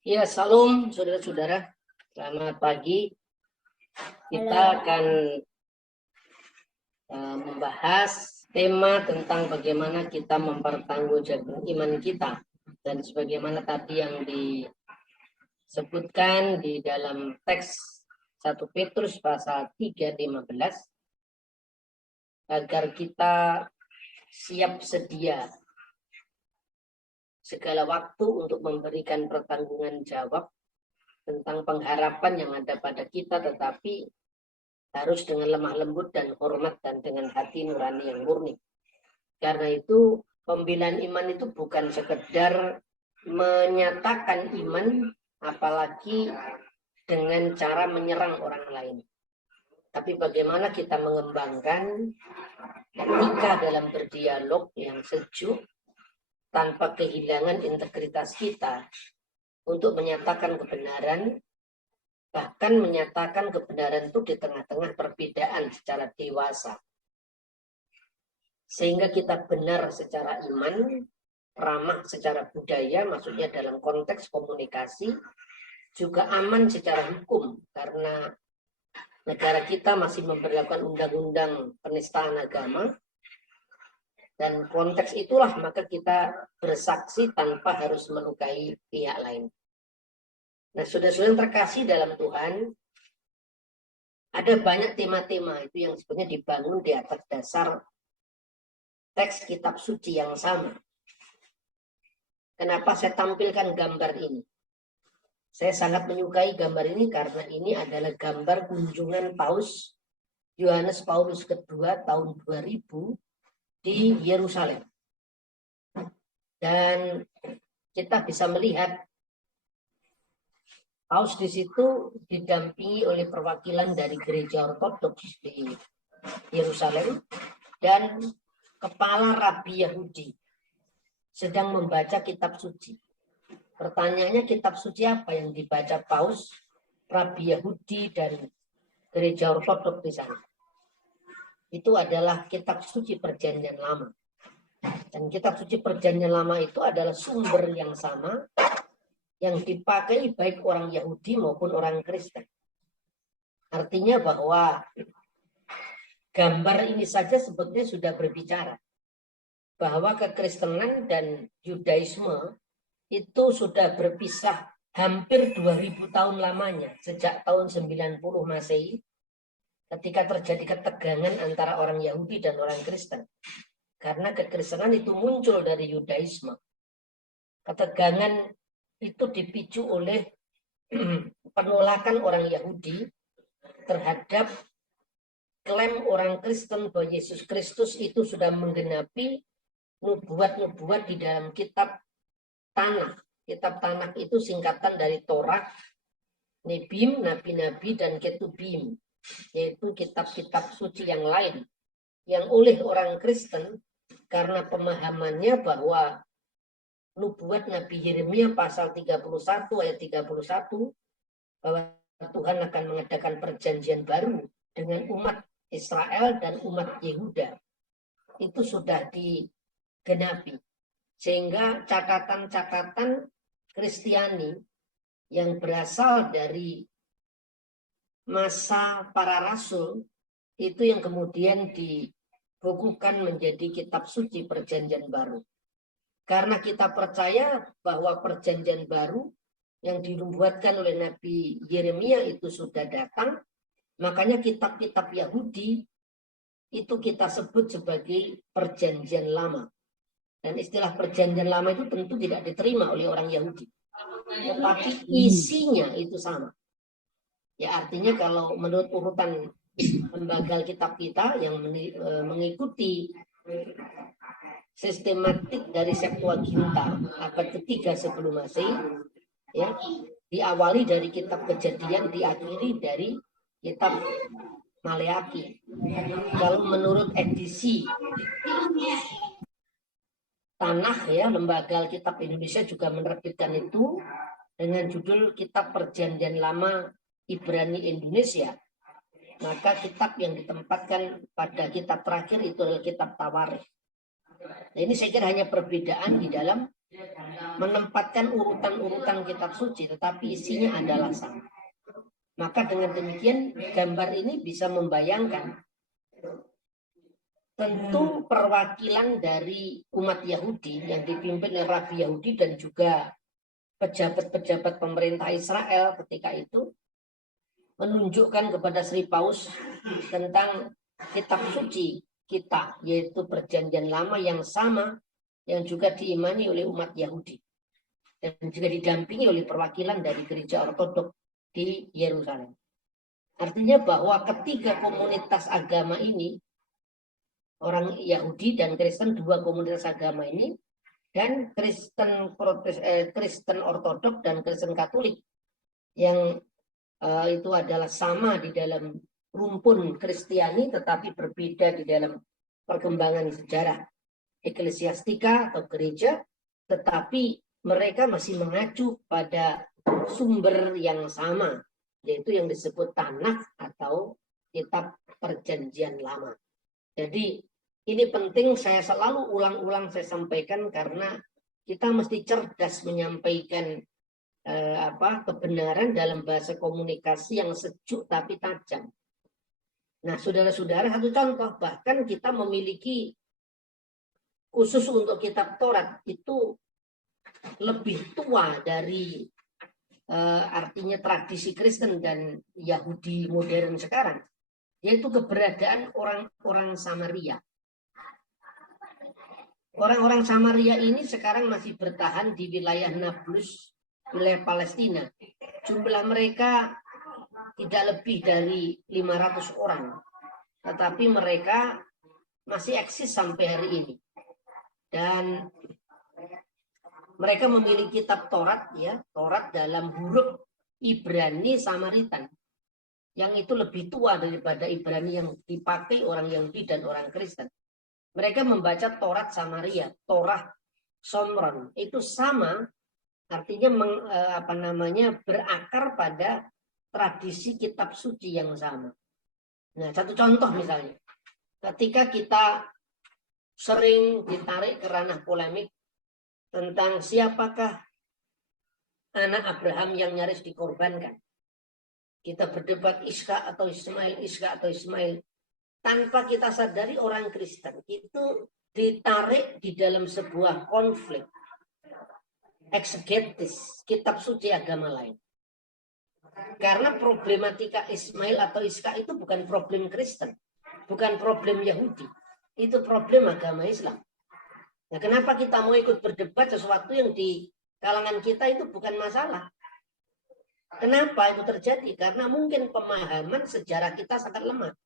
Ya, salam saudara-saudara. Selamat pagi. Kita akan membahas tema tentang bagaimana kita mempertanggungjawabkan iman kita. Dan sebagaimana tadi yang disebutkan di dalam teks 1 Petrus pasal 3:15, agar kita siap sedia segala waktu untuk memberikan pertanggungan jawab tentang pengharapan yang ada pada kita, tetapi harus dengan lemah lembut dan hormat dan dengan hati nurani yang murni. Karena itu pembelaan iman itu bukan sekedar menyatakan iman, apalagi dengan cara menyerang orang lain. Tapi bagaimana kita mengembangkan etika dalam berdialog yang sejuk tanpa kehilangan integritas kita untuk menyatakan kebenaran, bahkan menyatakan kebenaran itu di tengah-tengah perbedaan secara dewasa. Sehingga kita benar secara iman, ramah secara budaya, maksudnya dalam konteks komunikasi, juga aman secara hukum, karena negara kita masih memberlakukan undang-undang penistaan agama, dan konteks itulah maka kita bersaksi tanpa harus melukai pihak lain. Nah, saudara-saudara yang terkasih dalam Tuhan, ada banyak tema-tema itu yang sebenarnya dibangun di atas dasar teks kitab suci yang sama. Kenapa saya tampilkan gambar ini? Saya sangat menyukai gambar ini karena ini adalah gambar kunjungan Paus Yohanes Paulus II tahun 2000 di Yerusalem. Dan kita bisa melihat Paus di situ didampingi oleh perwakilan dari gereja Ortodoks di Yerusalem dan kepala rabi Yahudi sedang membaca kitab suci. Pertanyaannya, kitab suci apa yang dibaca Paus, rabi Yahudi dan gereja Ortodoks di sana? Itu adalah kitab suci Perjanjian Lama. Dan kitab suci Perjanjian Lama itu adalah sumber yang sama yang dipakai baik orang Yahudi maupun orang Kristen. Artinya bahwa gambar ini saja sebetulnya sudah berbicara bahwa kekristenan dan Yudaisme itu sudah berpisah hampir 2000 tahun lamanya, sejak tahun 90 Masehi, ketika terjadi ketegangan antara orang Yahudi dan orang Kristen. Karena kekristenan itu muncul dari Yudaisme. Ketegangan itu dipicu oleh penolakan orang Yahudi terhadap klaim orang Kristen bahwa Yesus Kristus itu sudah menggenapi nubuat-nubuat di dalam kitab Tanakh. Kitab Tanakh itu singkatan dari Torah, Nebim, Nabi-Nabi, dan Ketubim, yaitu kitab-kitab suci yang lain, yang oleh orang Kristen, karena pemahamannya bahwa nubuat Nabi Yeremia pasal 31 ayat 31, bahwa Tuhan akan mengadakan perjanjian baru dengan umat Israel dan umat Yehuda, itu sudah digenapi. Sehingga catatan-catatan Kristiani yang berasal dari masa para rasul itu yang kemudian dibukukan menjadi kitab suci Perjanjian Baru. Karena kita percaya bahwa Perjanjian Baru yang dinubuatkan oleh Nabi Yeremia itu sudah datang, makanya kitab-kitab Yahudi itu kita sebut sebagai Perjanjian Lama. Dan istilah Perjanjian Lama itu tentu tidak diterima oleh orang Yahudi, tetapi isinya itu sama. Ya, artinya kalau menurut urutan lembaga kitab kita yang mengikuti sistematik dari Septuaginta abad ketiga sebelum Masehi, ya, diawali dari kitab Kejadian, diakhiri dari kitab Maleaki. Kalau menurut edisi Tanakh, ya, lembaga Alkitab Indonesia juga menerbitkan itu dengan judul Kitab Perjanjian Lama Ibrani Indonesia. Maka kitab yang ditempatkan pada kitab terakhir itu adalah kitab Tawarikh. Nah, ini saya kira hanya perbedaan di dalam menempatkan urutan-urutan kitab suci, tetapi isinya adalah sama. Maka dengan demikian gambar ini bisa membayangkan tentu perwakilan dari umat Yahudi yang dipimpin oleh Rabi Yahudi dan juga pejabat-pejabat pemerintah Israel ketika itu menunjukkan kepada Sri Paus tentang kitab suci kita, yaitu perjanjian lama yang sama yang juga diimani oleh umat Yahudi dan juga didampingi oleh perwakilan dari gereja ortodok di Yerusalem. Artinya bahwa ketiga komunitas agama ini, orang Yahudi dan Kristen, dua komunitas agama ini, dan Kristen ortodok dan Kristen Katolik yang itu adalah sama di dalam rumpun Kristiani tetapi berbeda di dalam perkembangan sejarah eklesiastika atau gereja, tetapi mereka masih mengacu pada sumber yang sama, yaitu yang disebut Tanakh atau kitab perjanjian lama. Jadi ini penting, saya selalu ulang-ulang saya sampaikan karena kita mesti cerdas menyampaikan kebenaran dalam bahasa komunikasi yang sejuk tapi tajam. Nah, saudara-saudara, satu contoh, bahkan kita memiliki khusus untuk kitab Taurat itu lebih tua dari artinya tradisi Kristen dan Yahudi modern sekarang, yaitu keberadaan orang-orang Samaria. Orang-orang Samaria ini sekarang masih bertahan di wilayah Nablus, wilayah Palestina. Jumlah mereka tidak lebih dari 500 orang, tetapi mereka masih eksis sampai hari ini. Dan mereka memiliki kitab Taurat, ya, Taurat dalam huruf Ibrani Samaritan, yang itu lebih tua daripada Ibrani yang dipakai orang Yahudi dan orang Kristen. Mereka membaca Taurat Samaria, Torah Somron, itu sama, artinya berakar pada tradisi kitab suci yang sama. Nah, satu contoh misalnya, ketika kita sering ditarik ke ranah polemik tentang siapakah anak Abraham yang nyaris dikorbankan. Kita berdebat Ishak atau Ismail, Ishak atau Ismail. Tanpa kita sadari orang Kristen itu ditarik di dalam sebuah konflik eksegetis kitab suci agama lain. Karena problematika Ismail atau Ishak itu bukan problem Kristen, bukan problem Yahudi, itu problem agama Islam. Nah, kenapa kita mau ikut berdebat sesuatu yang di kalangan kita itu bukan masalah? Kenapa itu terjadi? Karena mungkin pemahaman sejarah kita sangat lemah.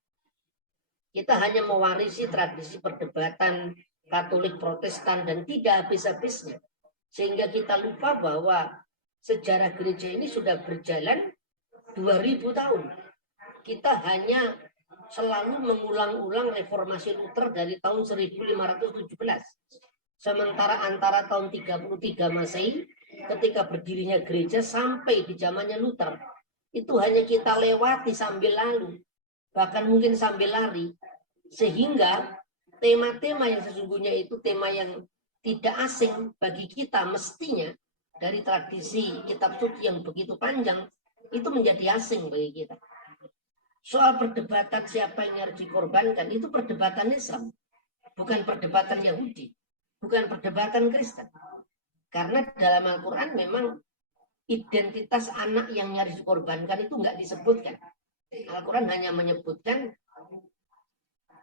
Kita hanya mewarisi tradisi perdebatan Katolik Protestan dan tidak habis-habisnya. Sehingga kita lupa bahwa sejarah gereja ini sudah berjalan 2000 tahun. Kita hanya selalu mengulang-ulang reformasi Luther dari tahun 1517. Sementara antara tahun 33 Masehi ketika berdirinya gereja sampai di zamannya Luther, itu hanya kita lewati sambil lalu, bahkan mungkin sambil lari. Sehingga tema-tema yang sesungguhnya itu tema yang tidak asing bagi kita, mestinya dari tradisi kitab suci yang begitu panjang itu menjadi asing bagi kita. Soal perdebatan siapa yang harus dikorbankan, itu perdebatan Islam, bukan perdebatan Yahudi, bukan perdebatan Kristen. Karena dalam Al-Quran memang identitas anak yang nyaris dikorbankan itu nggak disebutkan. Al-Quran hanya menyebutkan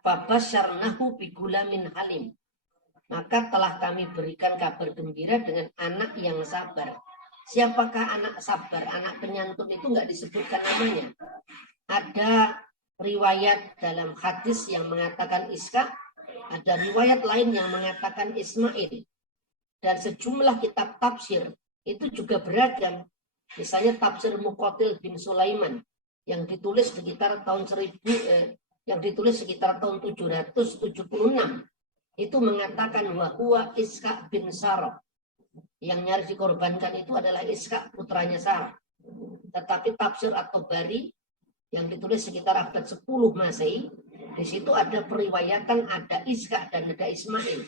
Fabasyarnahu bigulamin halim. Maka telah kami berikan kabar gembira dengan anak yang sabar. Siapakah anak sabar? Anak penyantun itu nggak disebutkan namanya. Ada riwayat dalam hadis yang mengatakan Ishak, ada riwayat lain yang mengatakan Ismail. Dan sejumlah kitab tafsir itu juga beragam. Misalnya tafsir Muqatil bin Sulaiman yang ditulis sekitar tahun 776 itu mengatakan bahwa Ishak bin Sarah yang nyaris dikorbankan itu adalah Ishak putranya Sarah. Tetapi tafsir At-Tabari yang ditulis sekitar abad 10 Masehi, di situ ada periwayatan ada Ishak dan ada Ismail.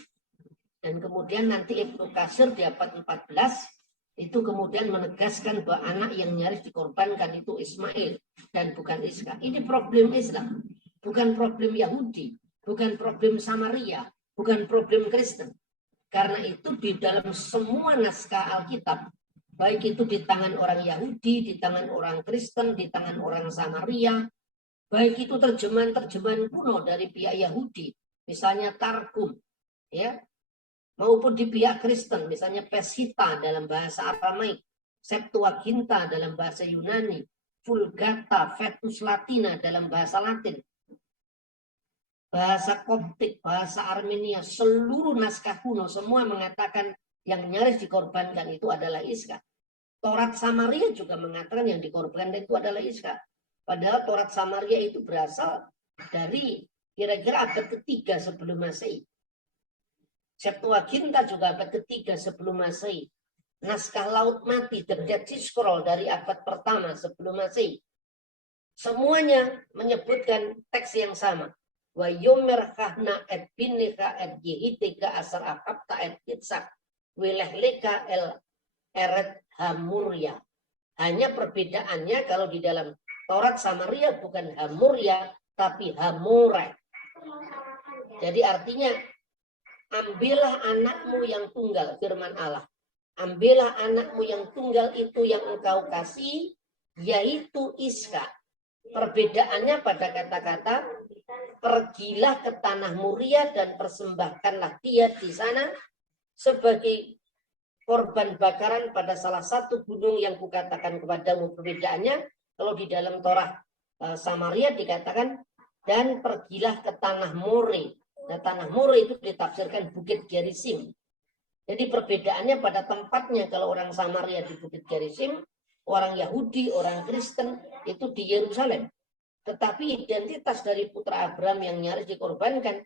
Dan kemudian nanti Ibnu Katsir di abad 14 itu kemudian menegaskan bahwa anak yang nyaris dikorbankan itu Ismail dan bukan Ishak. Ini problem Islam, bukan problem Yahudi, bukan problem Samaria, bukan problem Kristen. Karena itu di dalam semua naskah Alkitab, baik itu di tangan orang Yahudi, di tangan orang Kristen, di tangan orang Samaria, baik itu terjemahan-terjemahan kuno dari pihak Yahudi, misalnya Targum, ya, maupun di pihak Kristen, misalnya Peshitta dalam bahasa Aramaik, Septuaginta dalam bahasa Yunani, Vulgata, Vetus Latina dalam bahasa Latin, bahasa Koptik, bahasa Armenia, seluruh naskah kuno semua mengatakan yang nyaris dikorbankan itu adalah Ishak. Torat Samaria juga mengatakan yang dikorbankan itu adalah Ishak. Padahal Torat Samaria itu berasal dari kira-kira abad ketiga sebelum Masehi. Septuaginta juga abad ketiga sebelum Masehi. Naskah Laut Mati, The Dead Sea Scroll dari abad pertama sebelum Masehi. Semuanya menyebutkan teks yang sama. Wa yomer kahna et binika et yihidika asar akapta et kitsak wilehleka el eret hamurya. Hanya perbedaannya kalau di dalam Taurat Samaria bukan hamurya tapi hamore. Jadi artinya ambillah anakmu yang tunggal, firman Allah. Ambillah anakmu yang tunggal itu yang engkau kasih, yaitu Ishak. Perbedaannya pada kata-kata, pergilah ke tanah Muria dan persembahkanlah dia di sana sebagai korban bakaran pada salah satu gunung yang kukatakan kepadamu. Perbedaannya, kalau di dalam Torah Samaria dikatakan, dan pergilah ke tanah More. Nah, tanah More itu ditafsirkan Bukit Gerizim. Jadi perbedaannya pada tempatnya, kalau orang Samaria di Bukit Gerizim, orang Yahudi, orang Kristen itu di Yerusalem. Tetapi identitas dari putra Abraham yang nyaris dikorbankan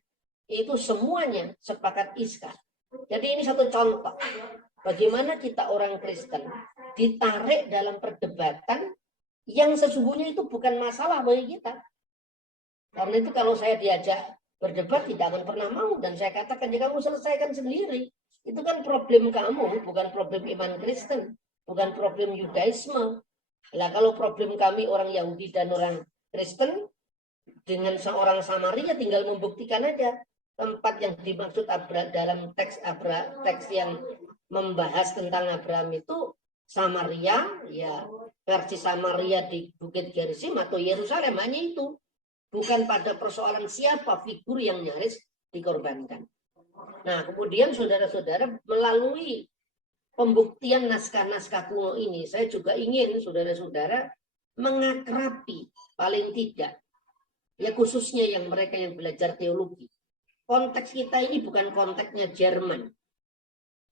itu semuanya sepakat Ishak. Jadi ini satu contoh bagaimana kita orang Kristen ditarik dalam perdebatan yang sesungguhnya itu bukan masalah bagi kita. Karena itu kalau saya diajak berdebat tidak akan pernah mau, dan saya katakan ya kamu selesaikan sendiri. Itu kan problem kamu, bukan problem iman Kristen, bukan problem Yudaisme. Lah kalau problem kami orang Yahudi dan orang Kristen dengan seorang Samaria tinggal membuktikan aja tempat yang dimaksud Abraham dalam teks yang membahas tentang Abraham itu Samaria, ya versi Samaria di Bukit Gerizim atau Yerusalem, hanya itu. Bukan pada persoalan siapa figur yang nyaris dikorbankan. Nah, kemudian saudara-saudara melalui pembuktian naskah-naskah kuno ini, saya juga ingin saudara-saudara mengakrabi paling tidak, ya khususnya yang mereka yang belajar teologi. Konteks kita ini bukan konteksnya Jerman.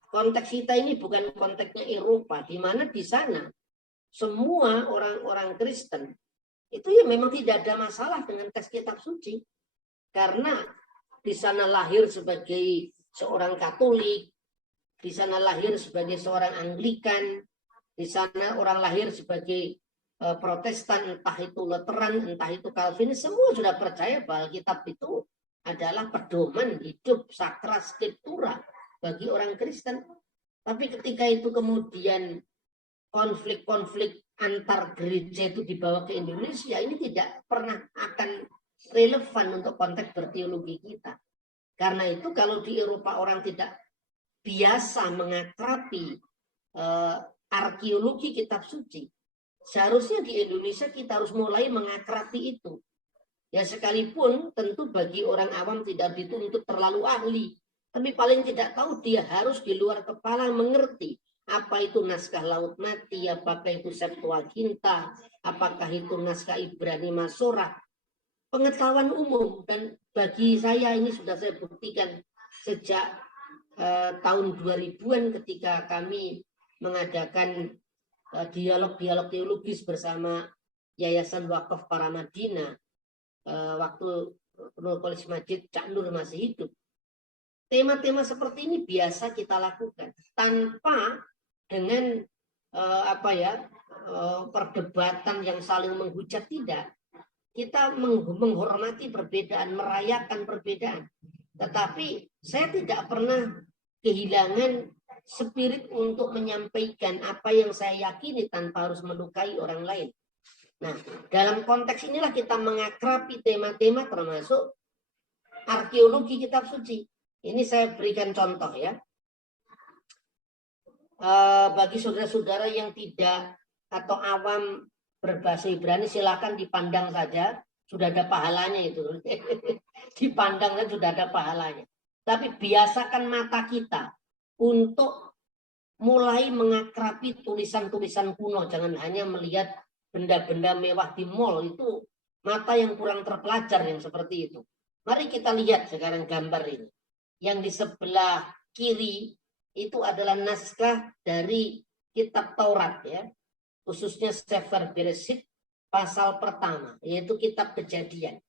Konteks kita ini bukan konteksnya Eropa, di mana di sana semua orang-orang Kristen itu ya memang tidak ada masalah dengan teks kitab suci. Karena di sana lahir sebagai seorang Katolik, di sana lahir sebagai seorang Anglikan, di sana orang lahir sebagai Protestan, entah itu Lutheran, entah itu Calvinis, semua sudah percaya bahwa kitab itu adalah pedoman hidup sakra scriptura bagi orang Kristen. Tapi ketika itu kemudian konflik-konflik antar gereja itu dibawa ke Indonesia, ini tidak pernah akan relevan untuk konteks berteologi kita. Karena itu kalau di Eropa orang tidak biasa mengakrabi arkeologi kitab suci, seharusnya di Indonesia kita harus mulai mengakrabi itu. Ya sekalipun tentu bagi orang awam tidak dituntut terlalu ahli, tapi paling tidak tahu dia harus di luar kepala mengerti apa itu naskah Laut Mati, apakah itu Septuaginta, apakah itu naskah Ibrani Masorah. Pengetahuan umum, dan bagi saya ini sudah saya buktikan sejak tahun 2000-an ketika kami mengadakan dialog-dialog teologis bersama Yayasan Wakaf Paramadina waktu Nur Kolis Majid Cak Nur masih hidup. Tema-tema seperti ini biasa kita lakukan tanpa dengan perdebatan yang saling menghujat, tidak. Kita menghormati perbedaan, merayakan perbedaan. Tetapi saya tidak pernah kehilangan spirit untuk menyampaikan apa yang saya yakini tanpa harus melukai orang lain. Nah, dalam konteks inilah kita mengakrabi tema-tema termasuk arkeologi kitab suci. Ini saya berikan contoh ya. Bagi saudara-saudara yang tidak atau awam berbahasa Ibrani, silakan dipandang saja, sudah ada pahalanya itu. Dipandang dan sudah ada pahalanya. Tapi biasakan mata kita untuk mulai mengakrabi tulisan-tulisan kuno. Jangan hanya melihat benda-benda mewah di mall, itu mata yang kurang terpelajar yang seperti itu. Mari kita lihat sekarang gambar ini. Yang di sebelah kiri itu adalah naskah dari kitab Taurat ya, khususnya Sefer Bereshit pasal pertama, yaitu kitab Kejadian.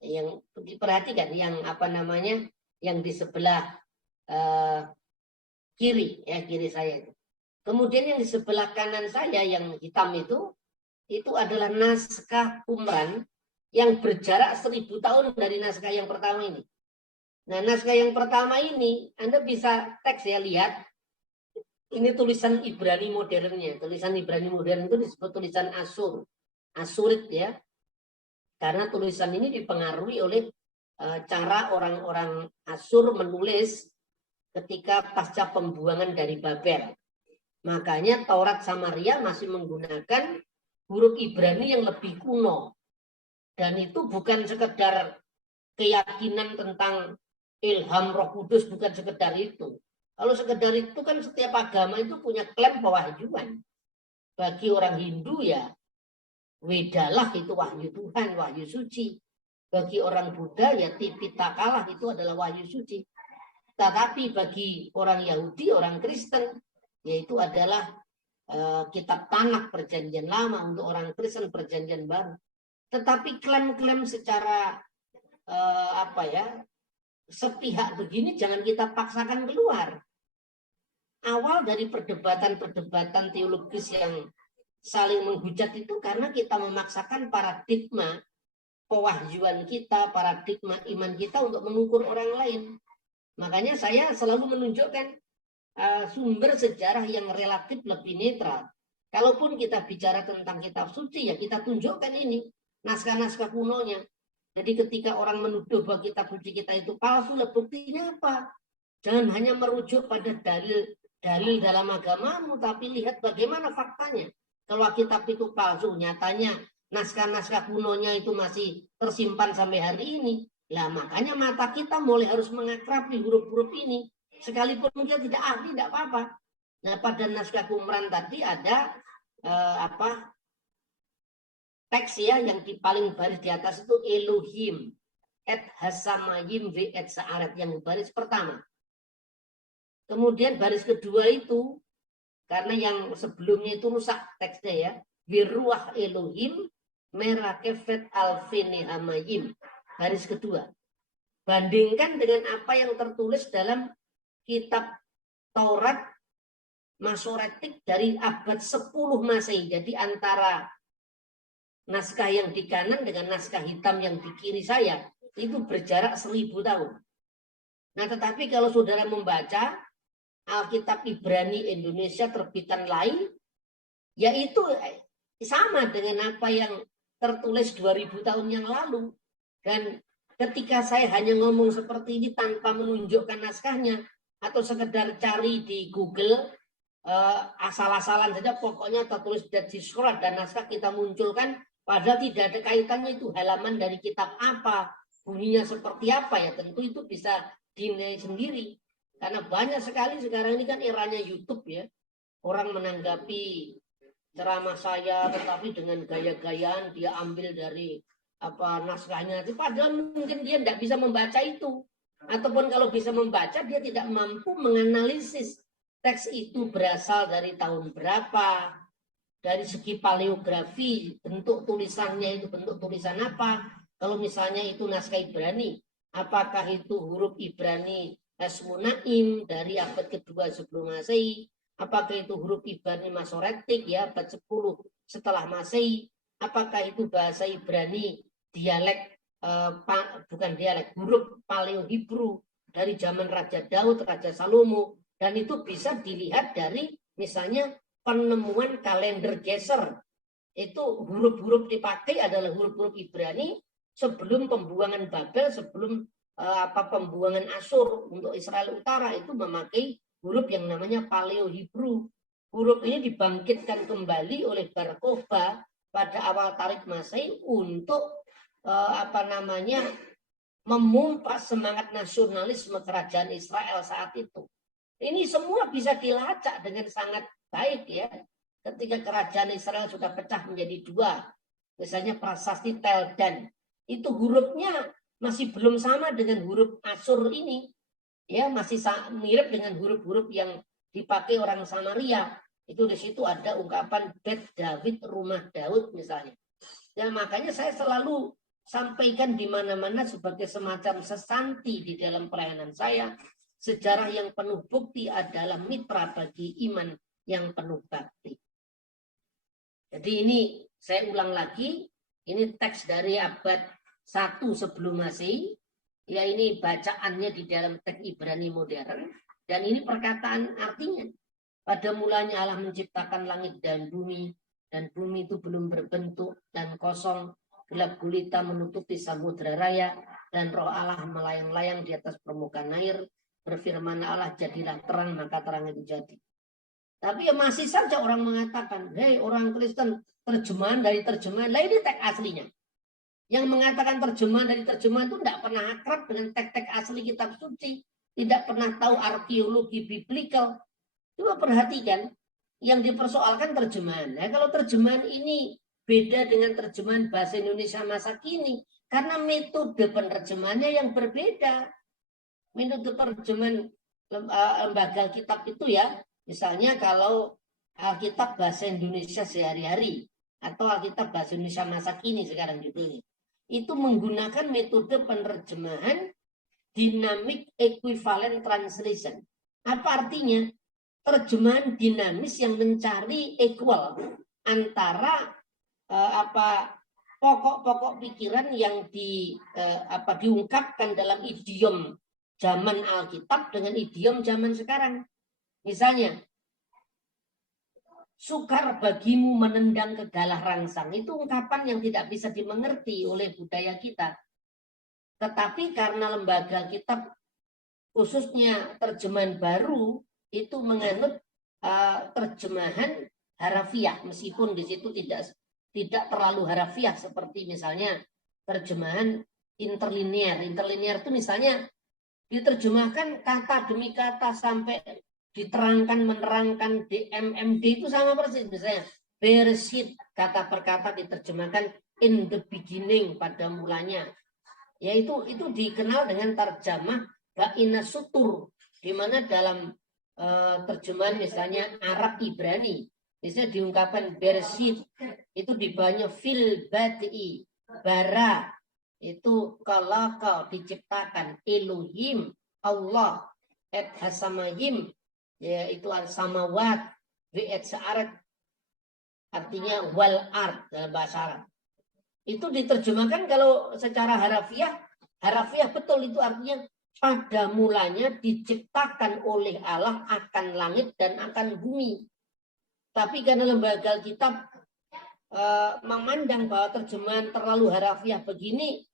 Yang diperhatikan yang apa namanya, yang di sebelah kiri ya, kiri saya itu. Kemudian yang di sebelah kanan saya yang hitam itu adalah naskah Qumran yang berjarak 1000 tahun dari naskah yang pertama ini. Nah, naskah yang pertama ini, Anda bisa teks ya, lihat. Ini tulisan Ibrani modernnya. Tulisan Ibrani modern itu disebut tulisan Asurit ya. Karena tulisan ini dipengaruhi oleh cara orang-orang Asur menulis ketika pasca pembuangan dari Babel. Makanya Taurat Samaria masih menggunakan huruf Ibrani yang lebih kuno. Dan itu bukan sekedar keyakinan tentang ilham Roh Kudus, bukan sekedar itu. Kalau sekedar itu kan setiap agama itu punya klaim pewahyuan. Bagi orang Hindu ya Wedalah itu wahyu Tuhan, wahyu suci. Bagi orang Buddha ya Tipitakalah itu adalah wahyu suci. Tetapi bagi orang Yahudi, orang Kristen, yaitu adalah kitab Tanakh Perjanjian Lama, untuk orang Kristen Perjanjian Baru. Tetapi klaim-klaim secara sepihak begini jangan kita paksakan keluar. Awal dari perdebatan-perdebatan teologis yang saling menghujat itu karena kita memaksakan paradigma pewahyuan kita, paradigma iman kita untuk mengukur orang lain. Makanya saya selalu menunjukkan sumber sejarah yang relatif lebih netral. Kalaupun kita bicara tentang kitab suci, ya kita tunjukkan ini naskah-naskah kunonya. Jadi ketika orang menuduh bahwa kitab suci kita itu palsu, buktinya apa? Jangan hanya merujuk pada dalil dalam agamamu, tapi lihat bagaimana faktanya. Kalau kitab itu palsu, nyatanya naskah-naskah kunonya itu masih tersimpan sampai hari ini. Lah makanya mata kita mulai harus mengakrabi huruf-huruf ini. Sekalipun dia tidak ahli, tidak apa-apa. Nah pada naskah Qumran tadi ada teks ya yang di paling baris di atas itu Elohim et hasamayim ve et sa'aret, yang baris pertama. Kemudian baris kedua itu karena yang sebelumnya itu rusak teksnya ya, biruah Elohim merakefet alfini hamayim, baris kedua. Bandingkan dengan apa yang tertulis dalam kitab Taurat Masoretik dari abad 10 Masehi. Jadi antara naskah yang di kanan dengan naskah hitam yang di kiri saya itu berjarak 1000 tahun. Nah, tetapi kalau saudara membaca Alkitab Ibrani Indonesia terbitan lain, yaitu sama dengan apa yang tertulis 2000 tahun yang lalu. Dan ketika saya hanya ngomong seperti ini tanpa menunjukkan naskahnya atau sekedar cari di Google asal-asalan saja, pokoknya tertulis di sekolah dan naskah kita munculkan, padahal tidak ada kaitannya itu halaman dari kitab apa, bunyinya seperti apa ya, tentu itu bisa dinilai sendiri. Karena banyak sekali sekarang ini kan eranya YouTube ya, orang menanggapi ceramah saya tetapi dengan gaya-gayaan dia ambil dari naskahnya, padahal mungkin dia tidak bisa membaca itu, ataupun kalau bisa membaca dia tidak mampu menganalisis teks itu berasal dari tahun berapa, dari segi paleografi bentuk tulisannya itu bentuk tulisan apa. Kalau misalnya itu naskah Ibrani, apakah itu huruf Ibrani Hasmunaim dari abad kedua sebelum Masehi, apakah itu huruf Ibrani Masoretik ya abad 10 setelah Masehi, apakah itu bahasa Ibrani dialek bukan dialek, huruf Paleo Hebrew dari zaman Raja Daud, Raja Salomo, dan itu bisa dilihat dari misalnya penemuan kalender Geser. Itu huruf-huruf dipakai adalah huruf-huruf Ibrani sebelum pembuangan Babel, sebelum pembuangan Asyur untuk Israel Utara, itu memakai huruf yang namanya Paleo Hebrew. Huruf ini dibangkitkan kembali oleh Bar Kokhba pada awal Tarik Masehi untuk memumpas semangat nasionalisme kerajaan Israel saat itu. Ini semua bisa dilacak dengan sangat baik ya. Ketika kerajaan Israel sudah pecah menjadi dua, misalnya prasasti Tel Dan, itu hurufnya masih belum sama dengan huruf Asyur ini. Ya, masih mirip dengan huruf-huruf yang dipakai orang Samaria. Itu di situ ada ungkapan Bet David, rumah Daud misalnya. Ya, makanya saya selalu sampaikan di mana-mana sebagai semacam sesanti di dalam pelayanan saya. Sejarah yang penuh bukti adalah mitra bagi iman yang penuh bakti. Jadi ini saya ulang lagi, ini teks dari abad 1 sebelum Masehi. Ya, ini bacaannya di dalam teks Ibrani modern. Dan ini perkataan artinya. Pada mulanya Allah menciptakan langit dan bumi itu belum berbentuk dan kosong. Gelap gulita menutupi samudra raya, dan roh Allah melayang-layang di atas permukaan air. Berfirman Allah, jadilah terang, maka terang itu jadi. Tapi ya masih saja orang mengatakan, hei orang Kristen, terjemahan dari terjemahan, lah ini teks aslinya. Yang mengatakan terjemahan dari terjemahan itu tidak pernah akrab dengan teks-teks asli kitab suci, tidak pernah tahu arkeologi biblikal. Coba perhatikan, yang dipersoalkan terjemahan. Nah, kalau terjemahan ini beda dengan terjemahan bahasa Indonesia masa kini, karena metode penerjemahannya yang berbeda. Metode terjemahan lembaga kitab itu ya, misalnya kalau Alkitab bahasa Indonesia sehari-hari atau Alkitab bahasa Indonesia masa kini sekarang judulnya, itu menggunakan metode penerjemahan dynamic equivalent translation. Apa artinya? Terjemahan dinamis yang mencari equal antara pokok-pokok pikiran yang diungkapkan dalam idiom zaman Alkitab dengan idiom zaman sekarang. Misalnya, sukar bagimu menendang ke galah rangsang, itu ungkapan yang tidak bisa dimengerti oleh budaya kita. Tetapi karena lembaga kitab, khususnya terjemahan baru, itu menganut terjemahan harafiah, meskipun di situ tidak terlalu harafiah seperti misalnya terjemahan interlinear. Interlinear itu misalnya diterjemahkan kata demi kata sampai diterangkan, menerangkan, DMMD itu sama persis. Misalnya Bereshit, kata per kata diterjemahkan in the beginning, pada mulanya. Ya itu dikenal dengan terjemah Ba'ina Sutur, di mana dalam terjemahan misalnya Arab Ibrani, misalnya diungkapkan Bereshit, itu di bawahnya fil bati, bara, itu kalau kau diciptakan, Elohim, Allah, et hasamayim, yaitu al-samawat, et sa'arat, artinya wal art dalam bahasa Arab. Itu diterjemahkan kalau secara harafiah betul, itu artinya pada mulanya diciptakan oleh Allah akan langit dan akan bumi. Tapi karena lembaga kitab memandang bahwa terjemahan terlalu harafiah begini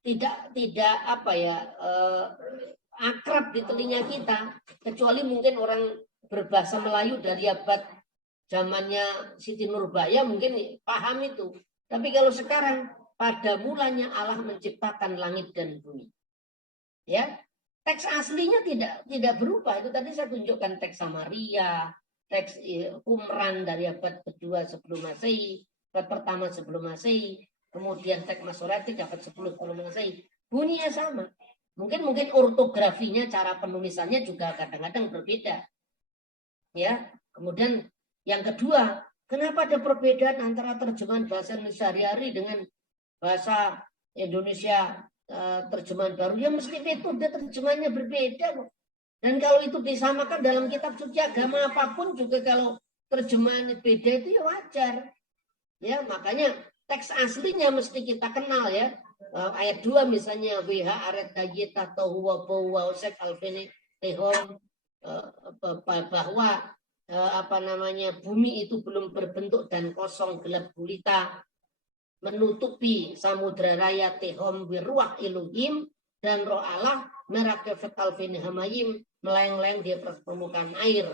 tidak akrab di telinga kita, kecuali mungkin orang berbahasa Melayu dari abad zamannya Siti Nurbaya mungkin paham itu. Tapi kalau sekarang, pada mulanya Allah menciptakan langit dan bumi. Ya, teks aslinya tidak berubah. Itu tadi saya tunjukkan teks Samaria, teks Qumran dari abad kedua sebelum Masehi, abad pertama sebelum Masehi, kemudian teks Masoretik abad 10 sebelum Masehi. Bunyinya sama. Mungkin ortografinya, cara penulisannya juga kadang-kadang berbeda. Ya, kemudian yang kedua, kenapa ada perbedaan antara terjemahan bahasa Indonesia sehari-hari dengan bahasa Indonesia terjemahan baru? Ya mesti metode terjemahannya berbeda. Dan kalau itu disamakan dalam kitab suci agama apapun juga, kalau terjemahan beda itu ya wajar. Ya, makanya teks aslinya mesti kita kenal ya. ayat 2 misalnya WH aret dayita tohuwa bowa osek alfene tehom bahwa bumi itu belum berbentuk dan kosong gelap gulita menutupi samudra raya tehom wiruah iluhim dan roh Allah merakefet alfene hamayim melayang-layang di atas permukaan air.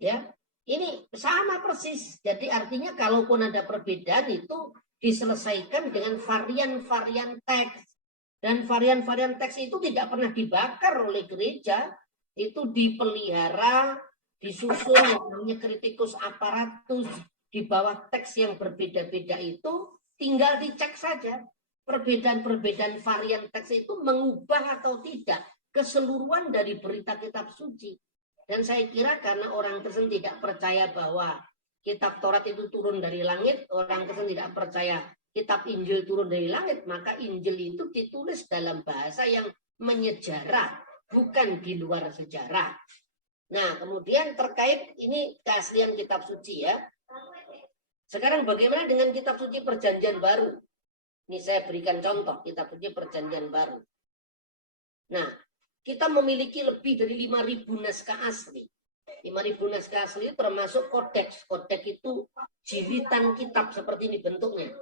Ya, ini sama persis. Jadi artinya kalaupun ada perbedaan itu diselesaikan dengan varian-varian teks. Dan varian-varian teks itu tidak pernah dibakar oleh gereja. Itu dipelihara, disusun yang namanya kritikus aparatus di bawah teks yang berbeda-beda itu tinggal dicek saja. Perbedaan-perbedaan varian teks itu mengubah atau tidak keseluruhan dari berita kitab suci. Dan saya kira karena orang Kristen tidak percaya bahwa kitab Taurat itu turun dari langit, orang Kristen tidak percaya kitab Injil turun dari langit, maka Injil itu ditulis dalam bahasa yang menyejarah, bukan di luar sejarah. Nah, kemudian terkait ini keaslian kitab suci ya. Sekarang bagaimana dengan kitab suci Perjanjian Baru? Ini saya berikan contoh kitab suci Perjanjian Baru. Nah, kita memiliki lebih dari 5.000 naskah asli. 5.000 naskah asli termasuk kodeks. Kodeks itu jilitan kitab seperti ini bentuknya.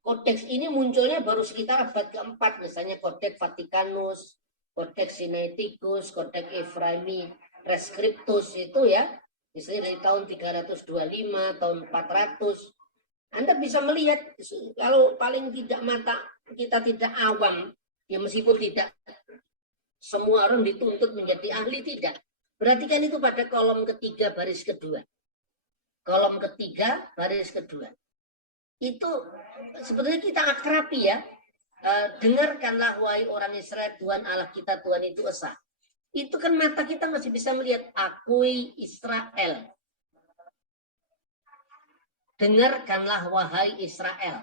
Kodeks ini munculnya baru sekitar abad keempat. Misalnya Kodeks Vatikanus, Kodeks Sinaiticus, Kodeks Efraimi, Rescriptus itu ya. Misalnya dari tahun 325, tahun 400. Anda bisa melihat, kalau paling tidak mata kita tidak awam, ya meskipun tidak semua orang dituntut menjadi ahli, tidak. Perhatikan itu pada kolom ketiga baris kedua. Kolom ketiga baris kedua. Itu sebetulnya kita akrabi ya. Dengarkanlah wahai orang Israel, Tuhan Allah kita, Tuhan itu esa. Itu kan mata kita masih bisa melihat, akui Israel. Dengarkanlah wahai Israel.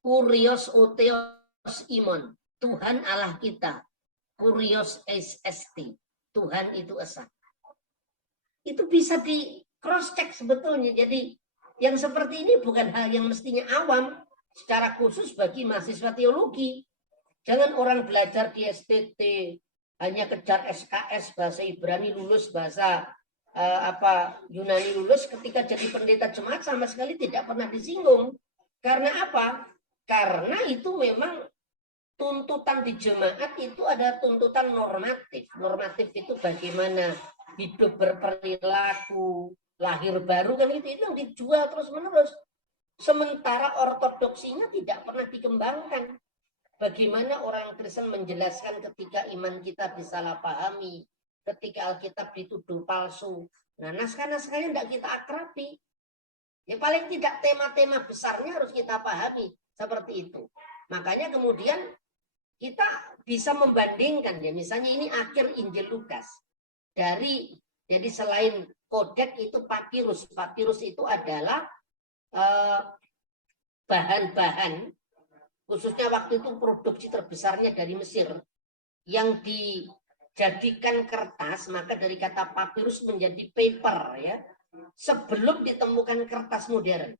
Kurios oteos imon. Tuhan Allah kita. Kurios est. Tuhan itu esa. Itu bisa di cross check sebetulnya. Jadi yang seperti ini bukan hal yang mestinya awam. Secara khusus bagi mahasiswa teologi. Jangan orang belajar di STT hanya kejar SKS bahasa Ibrani lulus, bahasa Yunani lulus, ketika jadi pendeta jemaat sama sekali tidak pernah disinggung. Karena apa? Karena itu memang tuntutan di jemaat itu ada tuntutan normatif. Normatif itu bagaimana hidup berperilaku, lahir baru, kan itu yang dijual terus menerus. Sementara ortodoksinya tidak pernah dikembangkan. Bagaimana orang Kristen menjelaskan ketika iman kita disalahpahami, ketika Alkitab dituduh palsu. Nah, naskah-naskahnya tidak kita akrabi. Ya paling tidak tema-tema besarnya harus kita pahami. Seperti itu. Makanya kemudian kita bisa membandingkan ya. Misalnya ini akhir Injil Lukas. Jadi selain kodek itu papirus. Papirus itu adalah bahan-bahan, khususnya waktu itu produksi terbesarnya dari Mesir, yang dijadikan kertas, maka dari kata papirus menjadi paper ya, sebelum ditemukan kertas modern.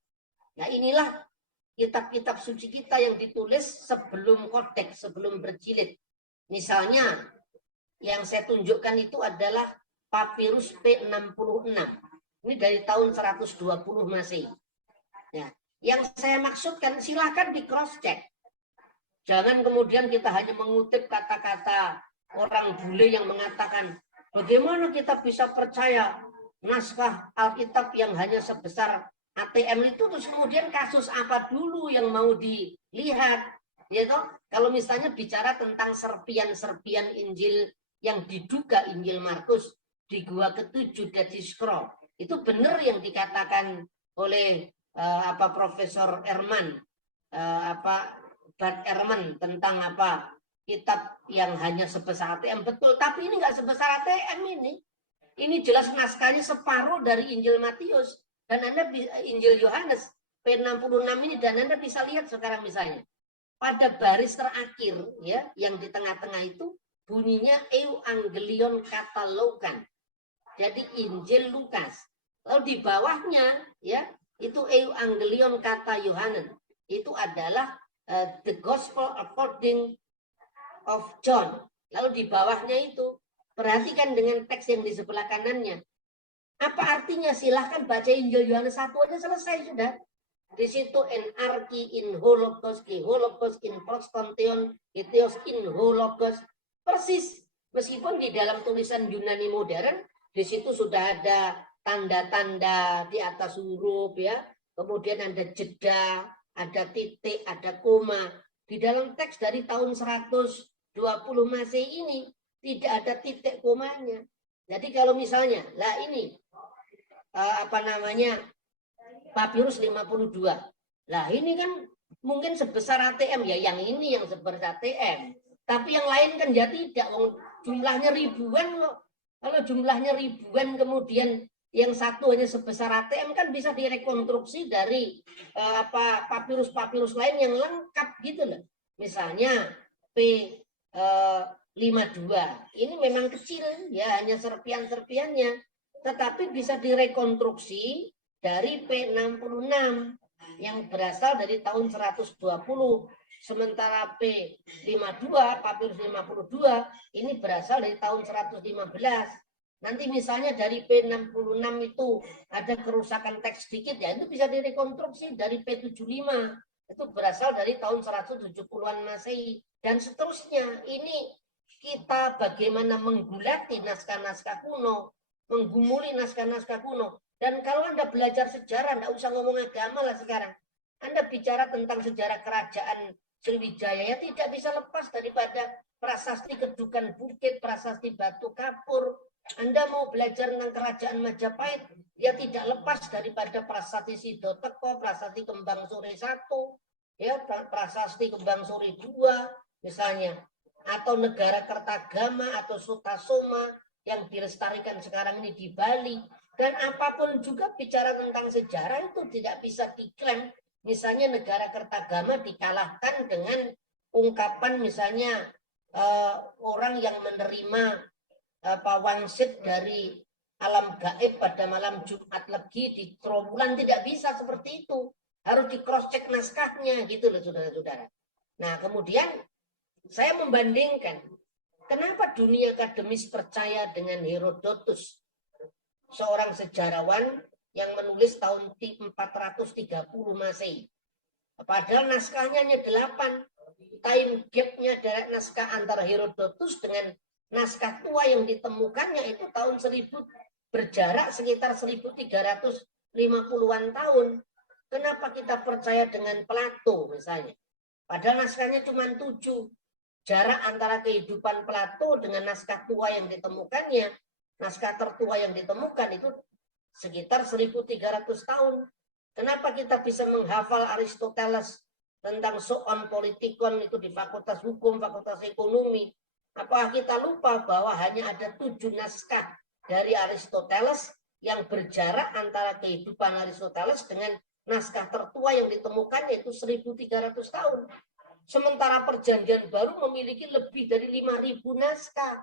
Nah inilah kitab-kitab suci kita yang ditulis sebelum kodeks, sebelum berjilid. Misalnya yang saya tunjukkan itu adalah papirus P66. Ini dari tahun 120 Masehi. Ya, yang saya maksudkan silakan di cross check. Jangan kemudian kita hanya mengutip kata-kata orang bule yang mengatakan, bagaimana kita bisa percaya naskah Alkitab yang hanya sebesar ATM itu, terus kemudian kasus apa dulu yang mau dilihat. Ya toh? Kalau misalnya bicara tentang serpian-serpian Injil yang diduga Injil Markus di gua ke-7 Dead Sea Scroll, itu benar yang dikatakan oleh Profesor Ehrman, Bart Ehrman tentang kitab yang hanya sebesar ATM, betul, tapi ini nggak sebesar ATM ini jelas naskahnya separuh dari Injil Matius dan Anda Injil Yohanes P66 ini, dan Anda bisa lihat sekarang misalnya pada baris terakhir ya yang di tengah-tengah itu bunyinya Euangelion Katalogan, jadi Injil Lukas. Lalu di bawahnya ya itu Euangelion kata Yohanes, itu adalah the gospel according of John. Lalu di bawahnya itu, perhatikan dengan teks yang di sebelah kanannya. Apa artinya? Silahkan baca Injil Yohanes 1 aja selesai sudah. Di situ enarki in hologos, ki hologos in prostantion, etios in hologos. Persis. Meskipun di dalam tulisan Yunani modern, di situ sudah ada tanda-tanda di atas huruf ya. Kemudian ada jeda, ada titik, ada koma. Di dalam teks dari tahun 120 Masehi ini tidak ada titik komanya. Jadi kalau misalnya, lah ini Papirus 52. Lah ini kan mungkin sebesar ATM ya, yang ini yang sebesar ATM. Tapi yang lain kan ya tidak, jumlahnya ribuan loh. Kalau jumlahnya ribuan kemudian yang satu hanya sebesar ATM kan bisa direkonstruksi dari papirus-papirus lain yang lengkap gitu loh. Misalnya P52. Ini memang kecil ya, hanya serpian-serpiannya, tetapi bisa direkonstruksi dari P66 yang berasal dari tahun 120. Sementara P52, papirus 52 ini berasal dari tahun 115. Nanti misalnya dari P66 itu ada kerusakan teks sedikit ya, itu bisa direkonstruksi dari P75. Itu berasal dari tahun 170-an Masehi dan seterusnya. Ini kita bagaimana menggulati naskah-naskah kuno, menggumuli naskah-naskah kuno. Dan kalau Anda belajar sejarah, Anda usah ngomong agama lah sekarang. Anda bicara tentang sejarah kerajaan Sriwijaya, ya tidak bisa lepas daripada prasasti Kedukan Bukit, prasasti Batu Kapur. Anda mau belajar tentang kerajaan Majapahit, ya tidak lepas daripada prasasti Sidoteko, prasasti Kembang Suri 1, ya, prasasti Kembang Suri 2, misalnya. Atau negara Kertagama atau Sutasoma yang dilestarikan sekarang ini di Bali. Dan apapun juga bicara tentang sejarah itu tidak bisa diklaim. Misalnya negara Kertagama dikalahkan dengan ungkapan misalnya orang yang menerima wangsit dari alam gaib pada malam Jumat Legi di Trawulan, tidak bisa seperti itu. Harus di cross check naskahnya gitu loh saudara-saudara. Nah kemudian saya membandingkan kenapa dunia akademis percaya dengan Herodotus, seorang sejarawan yang menulis tahun 430 Masehi. Padahal naskahnya hanya 8. Time gap-nya dari naskah antara Herodotus dengan naskah tua yang ditemukannya itu tahun 1000, berjarak sekitar 1350-an tahun. Kenapa kita percaya dengan Plato misalnya? Padahal naskahnya cuma 7. Jarak antara kehidupan Plato dengan naskah tua yang ditemukannya, naskah tertua yang ditemukan itu sekitar 1300 tahun. Kenapa kita bisa menghafal Aristoteles tentang Zoon Politikon itu di Fakultas Hukum, Fakultas Ekonomi? Apakah kita lupa bahwa hanya ada 7 naskah dari Aristoteles yang berjarak antara kehidupan Aristoteles dengan naskah tertua yang ditemukannya itu 1300 tahun. Sementara Perjanjian Baru memiliki lebih dari 5000 naskah.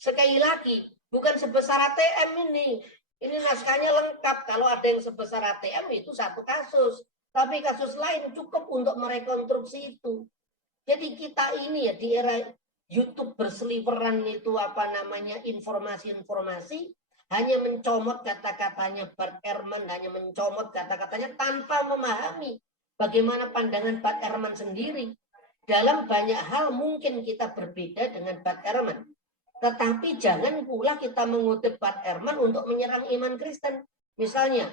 Sekali lagi, bukan sebesar ATM ini. Ini naskahnya lengkap. Kalau ada yang sebesar ATM itu satu kasus. Tapi kasus lain cukup untuk merekonstruksi itu. Jadi kita ini ya di era YouTube berseliweran itu informasi-informasi, hanya mencomot kata-katanya Bart Ehrman, hanya mencomot kata-katanya tanpa memahami bagaimana pandangan Bart Ehrman sendiri. Dalam banyak hal mungkin kita berbeda dengan Bart Ehrman. Tetapi jangan pula kita mengutip Bart Ehrman untuk menyerang iman Kristen. Misalnya,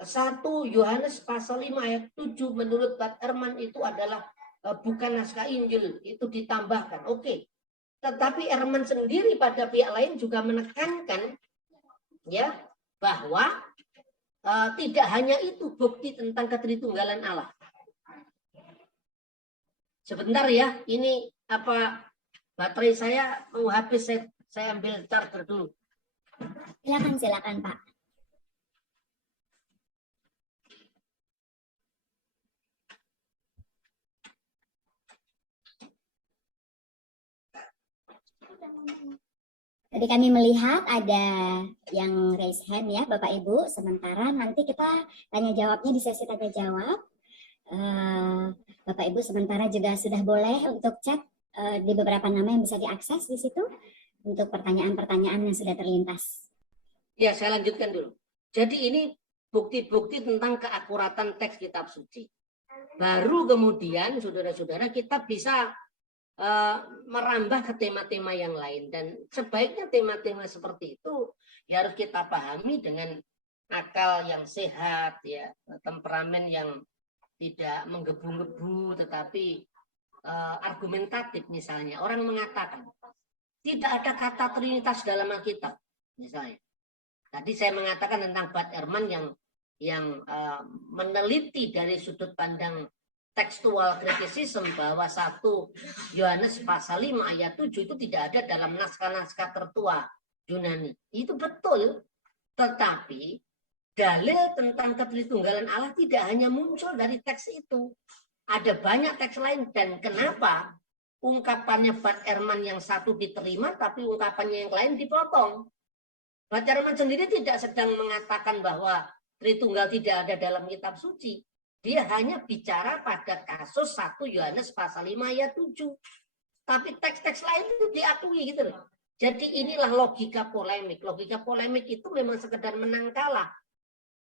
1 Yohanes pasal 5 ayat 7 menurut Bart Ehrman itu adalah bukan naskah Injil, itu ditambahkan. Oke. Tetapi Ehrman sendiri pada pihak lain juga menekankan ya bahwa tidak hanya itu bukti tentang ketritunggalan Allah. Sebentar ya, ini baterai saya mau habis, saya ambil charger dulu. Silakan Pak. Tadi kami melihat ada yang raise hand ya Bapak Ibu, sementara nanti kita tanya jawabnya di sesi tanya jawab. Bapak Ibu sementara juga sudah boleh untuk chat di beberapa nama yang bisa diakses di situ untuk pertanyaan-pertanyaan yang sudah terlintas. Ya, saya lanjutkan dulu. Jadi ini bukti-bukti tentang keakuratan teks kitab suci. Baru kemudian saudara-saudara kita bisa merambah ke tema-tema yang lain, dan sebaiknya tema-tema seperti itu ya harus kita pahami dengan akal yang sehat, ya, temperamen yang tidak menggebu-gebu tetapi argumentatif. Misalnya orang mengatakan tidak ada kata Trinitas dalam Alkitab, misalnya. Tadi saya mengatakan tentang Bud Ehrman yang meneliti dari sudut pandang tekstual kritisisme bahwa 1 Yohanes pasal 5 ayat 7 itu tidak ada dalam naskah-naskah tertua Yunani. Itu betul, tetapi dalil tentang ketritunggalan Allah tidak hanya muncul dari teks itu. Ada banyak teks lain, dan kenapa ungkapannya Bud Ehrman yang satu diterima tapi ungkapannya yang lain dipotong? Bud Ehrman sendiri tidak sedang mengatakan bahwa Tritunggal tidak ada dalam kitab suci. Dia hanya bicara pada kasus 1 Yohanes pasal 5 ayat 7. Tapi teks-teks lain itu diakui gitu loh. Jadi inilah logika polemik. Logika polemik itu memang sekedar menang kalah.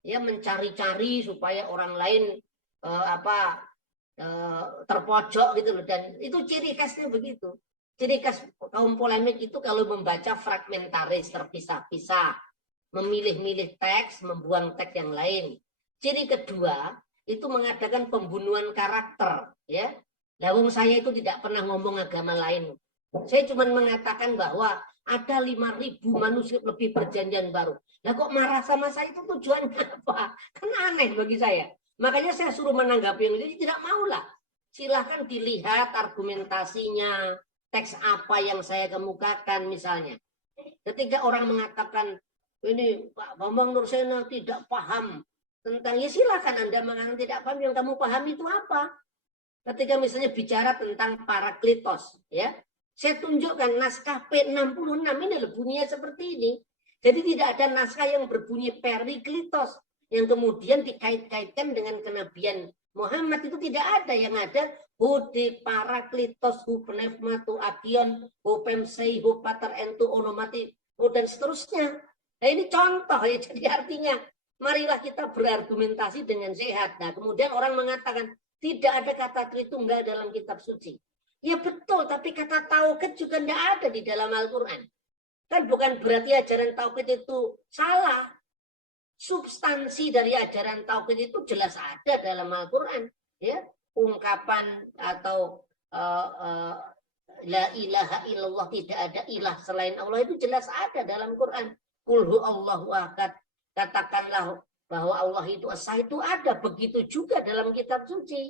Ya, mencari-cari supaya orang lain terpojok gitu loh. Dan itu ciri khasnya begitu. Ciri khas kaum polemik itu kalau membaca fragmentaris, terpisah-pisah, memilih-milih teks, membuang teks yang lain. Ciri kedua itu mengadakan pembunuhan karakter, ya. Lawung saya itu tidak pernah ngomong agama lain. Saya cuma mengatakan bahwa ada 5.000 manuskrip lebih perjanjian baru. Lah kok marah sama saya, itu tujuannya apa? Kan aneh bagi saya. Makanya saya suruh menanggapi yang ini, tidak maulah. Silahkan dilihat argumentasinya, teks apa yang saya kemukakan misalnya. Ketika orang mengatakan ini Pak Bambang Nursena tidak paham tentang, ya silakan Anda mengatakan tidak paham, yang kamu pahami itu apa? Ketika misalnya bicara tentang Parakletos, ya, saya tunjukkan naskah P66 ini bunyinya seperti ini. Jadi tidak ada naskah yang berbunyi Perikletos yang kemudian dikait-kaitkan dengan kenabian Muhammad, itu tidak ada. Yang ada Hudi Parakletos, hu pneumatu agion, hu pemsei, hu pater entu onomati, dan seterusnya. Nah ini contoh ya, jadi artinya marilah kita berargumentasi dengan sehat. Nah kemudian orang mengatakan tidak ada kata Tritunggal dalam kitab suci. Ya betul, tapi kata tauhid juga tidak ada di dalam Al-Quran. Kan bukan berarti ajaran tauhid itu salah. Substansi dari ajaran tauhid itu jelas ada dalam Al-Quran. Ya, ungkapan atau la ilaha illallah, tidak ada ilah selain Allah, itu jelas ada dalam Quran. Qul Allahu ahad, katakanlah bahwa Allah itu esa, itu ada. Begitu juga dalam kitab suci.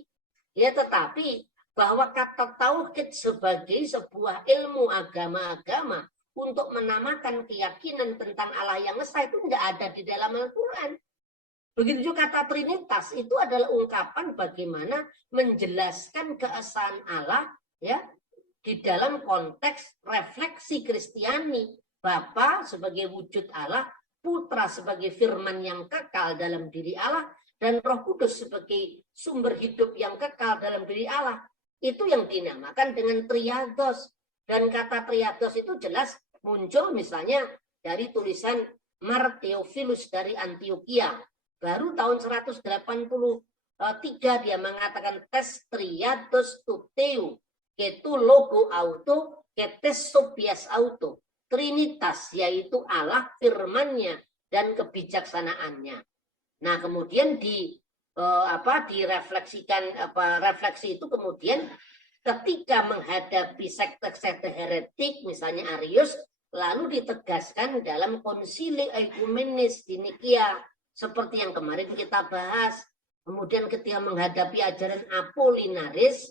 Ya, tetapi bahwa kata tauhid sebagai sebuah ilmu agama-agama untuk menamakan keyakinan tentang Allah yang esa itu tidak ada di dalam Al-Quran. Begitu juga kata Trinitas, itu adalah ungkapan bagaimana menjelaskan keesaan Allah, ya, di dalam konteks refleksi Kristiani. Bapa sebagai wujud Allah, Putra sebagai firman yang kekal dalam diri Allah, dan Roh Kudus sebagai sumber hidup yang kekal dalam diri Allah. Itu yang dinamakan dengan triados. Dan kata triados itu jelas muncul misalnya dari tulisan Mar Theophilus dari Antioquia. Baru tahun 183 dia mengatakan tes triados tuteu, ketu logo auto, ketes sobias auto. Trinitas, yaitu Allah, firman-Nya, dan kebijaksanaannya. Nah, kemudian direfleksikan, refleksi itu kemudian ketika menghadapi sekte-sekte heretik, misalnya Arius, lalu ditegaskan dalam konsili ekumenis di Nikia, seperti yang kemarin kita bahas. Kemudian ketika menghadapi ajaran Apolinaris,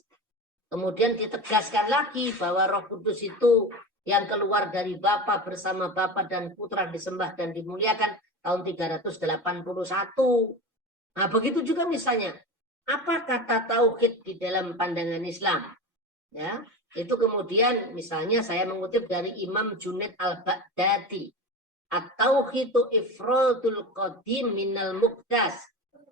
kemudian ditegaskan lagi bahwa Roh Kudus itu yang keluar dari Bapa, bersama Bapa dan Putra disembah dan dimuliakan, tahun 381. Nah, begitu juga misalnya, apa kata tauhid di dalam pandangan Islam? Ya, itu kemudian misalnya saya mengutip dari Imam Junaid al-Baghdadi. At-tauhidu ifradul qadim minal muqdas.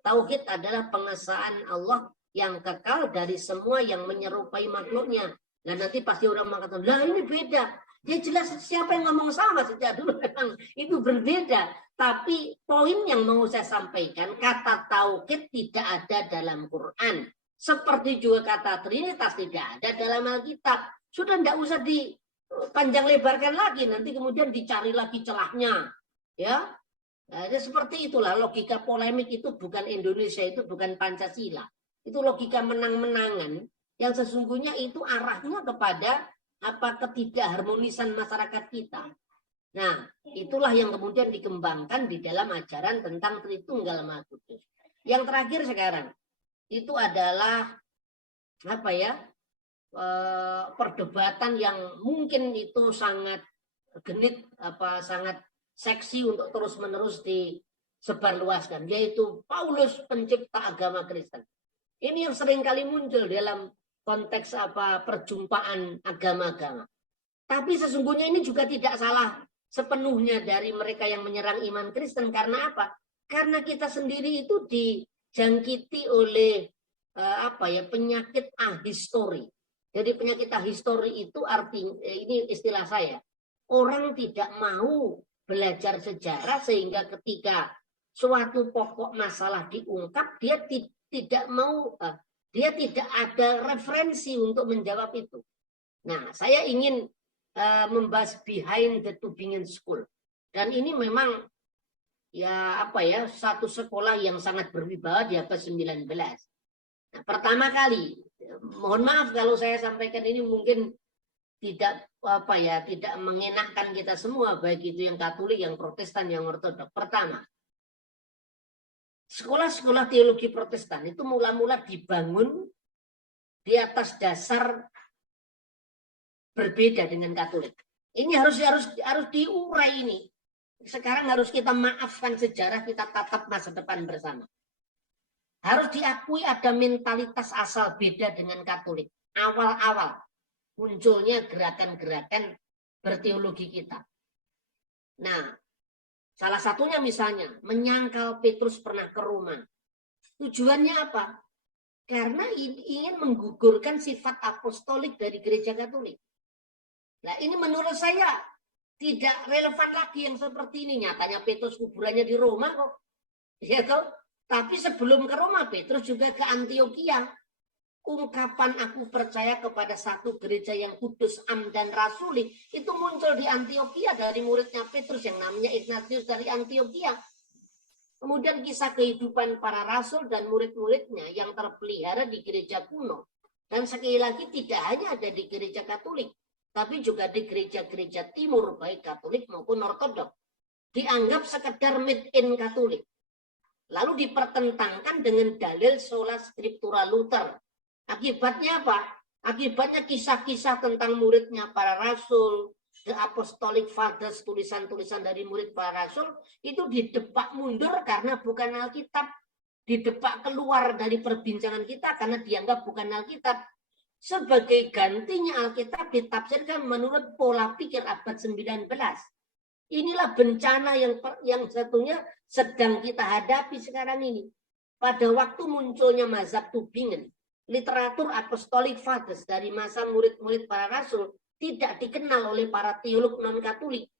Tauhid adalah pengesaan Allah yang kekal dari semua yang menyerupai makhluknya. Nah nanti pasti orang mengatakan, lah ini beda. Ya jelas siapa yang ngomong sama sejak dulu memang itu berbeda. Tapi poin yang mau saya sampaikan, kata tauhid tidak ada dalam Quran. Seperti juga kata Trinitas tidak ada dalam Alkitab. Sudah tidak usah dipanjang lebarkan lagi, nanti kemudian dicari lagi celahnya. Ya, nah, seperti itulah logika polemik itu bukan Indonesia, itu bukan Pancasila. Itu logika menang-menangan yang sesungguhnya itu arahnya kepada ketidakharmonisan masyarakat kita. Nah, itulah yang kemudian dikembangkan di dalam ajaran tentang Tritunggal Maha Kudus. Yang terakhir sekarang itu adalah perdebatan yang mungkin itu sangat genit, sangat seksi untuk terus-menerus disebarluaskan, yaitu Paulus pencipta agama Kristen. Ini yang sering kali muncul dalam konteks perjumpaan agama-agama. Tapi sesungguhnya ini juga tidak salah sepenuhnya dari mereka yang menyerang iman Kristen. Karena apa? Karena kita sendiri itu dijangkiti oleh penyakit ahistori. Jadi penyakit ahistori itu artinya, ini istilah saya, orang tidak mau belajar sejarah sehingga ketika suatu pokok masalah diungkap dia tidak mau, dia tidak ada referensi untuk menjawab itu. Nah, saya ingin membahas behind the Tübingen School. Dan ini memang satu sekolah yang sangat berwibawa di abad 19. Nah, pertama kali, mohon maaf kalau saya sampaikan ini mungkin tidak tidak mengenakkan kita semua, baik itu yang Katolik, yang Protestan, yang Ortodok. Pertama, sekolah-sekolah teologi Protestan itu mula-mula dibangun di atas dasar berbeda dengan Katolik. Ini harus diurai ini. Sekarang harus kita maafkan sejarah, kita tatap masa depan bersama. Harus diakui ada mentalitas asal beda dengan Katolik. Awal-awal munculnya gerakan-gerakan berteologi kita. Nah, salah satunya misalnya menyangkal Petrus pernah ke Roma. Tujuannya apa? Karena ingin menggugurkan sifat apostolik dari gereja Katolik. Nah, ini menurut saya tidak relevan lagi yang seperti ini. Nyatanya Petrus kuburannya di Roma kok. Ya toh? Tapi sebelum ke Roma, Petrus juga ke Antioquia. Ungkapan aku percaya kepada satu gereja yang kudus, am dan rasuli itu muncul di Antioquia dari muridnya Petrus yang namanya Ignatius dari Antioquia. Kemudian kisah kehidupan para rasul dan murid-muridnya yang terpelihara di gereja kuno. Dan sekali lagi tidak hanya ada di gereja Katolik, tapi juga di gereja-gereja timur, baik Katolik maupun Ortodok. Dianggap sekedar made in Katolik. Lalu dipertentangkan dengan dalil sola scriptura Luther. Akibatnya apa? Akibatnya kisah-kisah tentang muridnya para rasul, the apostolic fathers, tulisan-tulisan dari murid para rasul, itu didepak mundur karena bukan Alkitab. Didepak keluar dari perbincangan kita karena dianggap bukan Alkitab. Sebagai gantinya Alkitab ditafsirkan menurut pola pikir abad 19. Inilah bencana yang satunya sedang kita hadapi sekarang ini. Pada waktu munculnya mazhab Tübingen, literatur Apostolic Fathers dari masa murid-murid para rasul tidak dikenal oleh para teolog non-Katolik,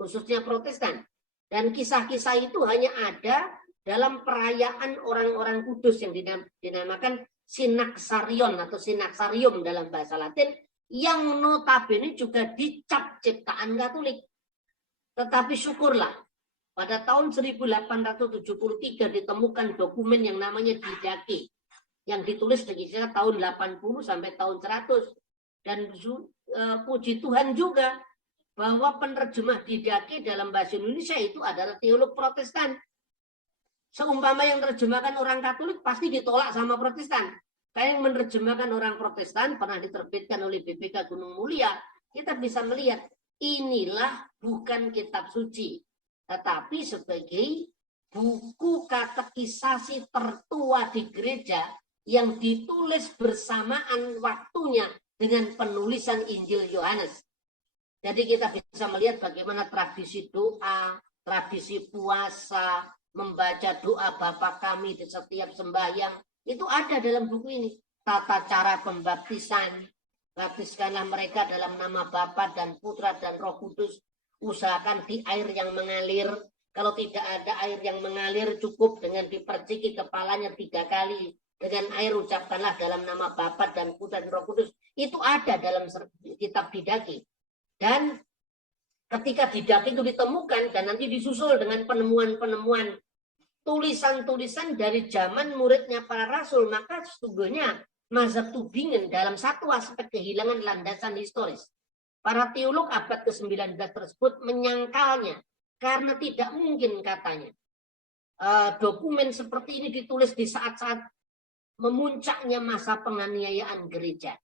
khususnya Protestan. Dan kisah-kisah itu hanya ada dalam perayaan orang-orang kudus yang dinamakan Synaxarion atau Synaxarium dalam bahasa Latin, yang notabene juga dicap ciptaan Katolik. Tetapi syukurlah, pada tahun 1873 ditemukan dokumen yang namanya Didache, yang ditulis dari tahun 80 sampai tahun 100. Dan puji Tuhan juga bahwa penerjemah Didache dalam bahasa Indonesia itu adalah teolog Protestan. Seumpama yang menerjemahkan orang Katolik pasti ditolak sama Protestan. Kayak yang menerjemahkan orang Protestan pernah diterbitkan oleh BPK Gunung Mulia, kita bisa melihat inilah bukan kitab suci, tetapi sebagai buku katekisasi tertua di gereja yang ditulis bersamaan waktunya dengan penulisan Injil Yohanes. Jadi kita bisa melihat bagaimana tradisi doa, tradisi puasa, membaca doa Bapa kami di setiap sembahyang, Itu ada dalam buku ini. Tata cara pembaptisan, baptiskanlah mereka dalam nama Bapa dan Putra dan Roh Kudus. Usahakan di air yang mengalir. Kalau tidak ada air yang mengalir, cukup dengan diperciki kepalanya 3 kali. Dengan air ucapkanlah dalam nama Bapa dan Putra dan Roh Kudus. Itu ada dalam kitab Didaki. Dan ketika Didaki itu ditemukan dan nanti disusul dengan penemuan-penemuan tulisan-tulisan dari zaman muridnya para rasul, maka sesungguhnya mazhab Tübingen dalam satu aspek kehilangan landasan historis. Para teolog abad ke-19 tersebut menyangkalnya karena tidak mungkin katanya dokumen seperti ini ditulis di saat-saat memuncaknya masa penganiayaan gereja.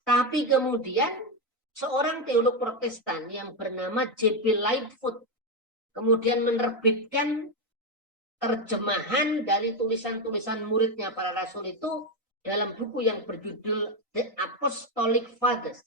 Tapi kemudian seorang teolog Protestan yang bernama J.B. Lightfoot kemudian menerbitkan terjemahan dari tulisan-tulisan muridnya para rasul itu dalam buku yang berjudul The Apostolic Fathers,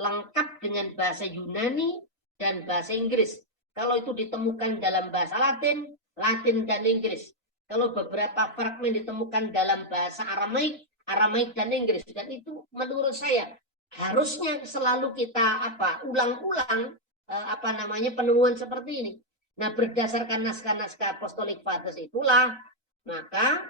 lengkap dengan bahasa Yunani dan bahasa Inggris. Kalau itu ditemukan dalam bahasa Latin, Latin dan Inggris. Kalau beberapa fragmen ditemukan dalam bahasa Aramaik, Aramaik dan Inggris. Dan itu menurut saya harusnya selalu kita ulang-ulang penemuan seperti ini. Nah, berdasarkan naskah-naskah Apostolic Fathers itulah, maka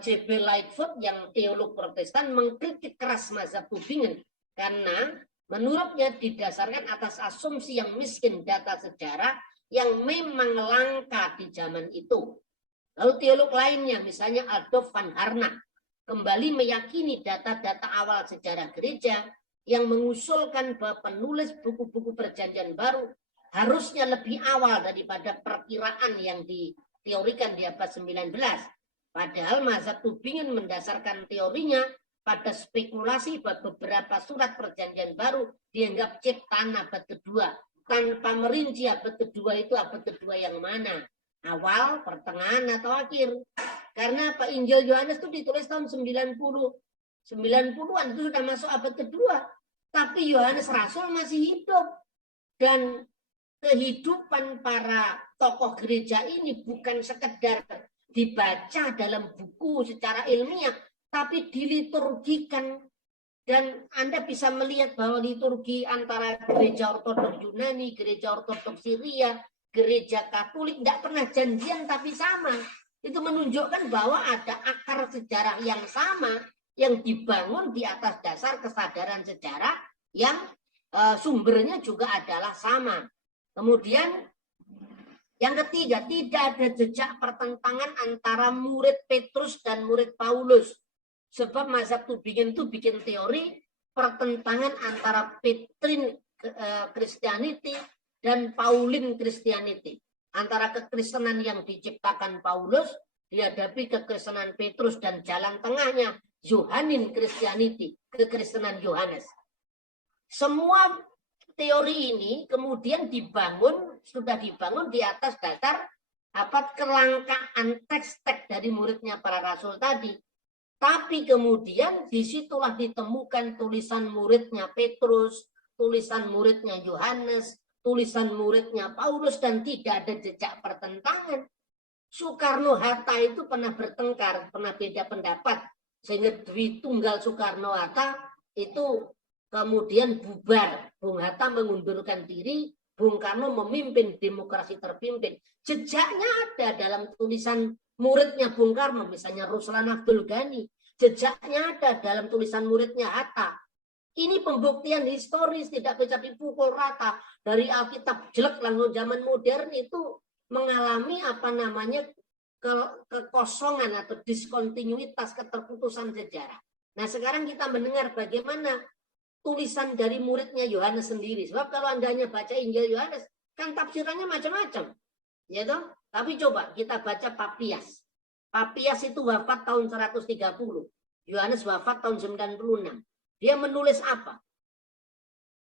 J.B. Lightfoot yang teolog Protestan mengkritik keras mazhab Tübingen karena menurutnya didasarkan atas asumsi yang miskin data sejarah yang memang langka di zaman itu. Lalu teolog lainnya, misalnya Adolf van Harnack, kembali meyakini data-data awal sejarah gereja yang mengusulkan bahwa penulis buku-buku Perjanjian Baru harusnya lebih awal daripada perkiraan yang diteorikan di abad 19. Padahal mazhab Tübingen mendasarkan teorinya pada spekulasi bahwa beberapa surat Perjanjian Baru dianggap ciptaan abad kedua. Tanpa merinci abad kedua itu abad kedua yang mana? Awal, pertengahan, atau akhir? Karena Injil Yohanes itu ditulis tahun 90. 90-an itu sudah masuk abad kedua. Tapi Yohanes Rasul masih hidup. Dan kehidupan para tokoh gereja ini bukan sekedar dibaca dalam buku secara ilmiah, tapi diliturgikan. Dan Anda bisa melihat bahwa liturgi antara gereja ortodoks Yunani, gereja ortodoks Syria, gereja Katolik tidak pernah janjian tapi sama. Itu menunjukkan bahwa ada akar sejarah yang sama yang dibangun di atas dasar kesadaran sejarah yang sumbernya juga adalah sama. Kemudian yang ketiga, tidak ada jejak pertentangan antara murid Petrus dan murid Paulus. Sebab mazhab Tübingen itu bikin teori pertentangan antara Petrine Christianity dan Pauline Christianity. Antara kekristenan yang diciptakan Paulus dihadapi kekristenan Petrus dan jalan tengahnya Johannine Christianity, kekristenan Yohanes. Semua teori ini kemudian sudah dibangun di atas dasar kelangkaan teks-teks dari muridnya para rasul tadi. Tapi kemudian disitulah ditemukan tulisan muridnya Petrus, tulisan muridnya Yohanes, tulisan muridnya Paulus, dan tidak ada jejak pertentangan. Soekarno-Hatta itu pernah bertengkar, pernah beda pendapat, sehingga Dwi Tunggal Soekarno-Hatta itu kemudian bubar. Bung Hatta mengundurkan diri, Bung Karno memimpin demokrasi terpimpin. Jejaknya ada dalam tulisan muridnya Bung Karno, misalnya Ruslan Abdul Ghani. Jejaknya ada dalam tulisan muridnya Hatta. Ini pembuktian historis, tidak bisa dipukul rata. Dari Alkitab jelek langsung zaman modern itu mengalami kekosongan atau diskontinuitas, keterputusan sejarah. Nah, sekarang kita mendengar bagaimana tulisan dari muridnya Yohanes sendiri. Sebab kalau Anda hanya baca Injil Yohanes, kan tafsirannya macam-macam. Ya toh? Tapi coba kita baca Papias. Papias itu wafat tahun 130. Yohanes wafat tahun 96. Dia menulis apa?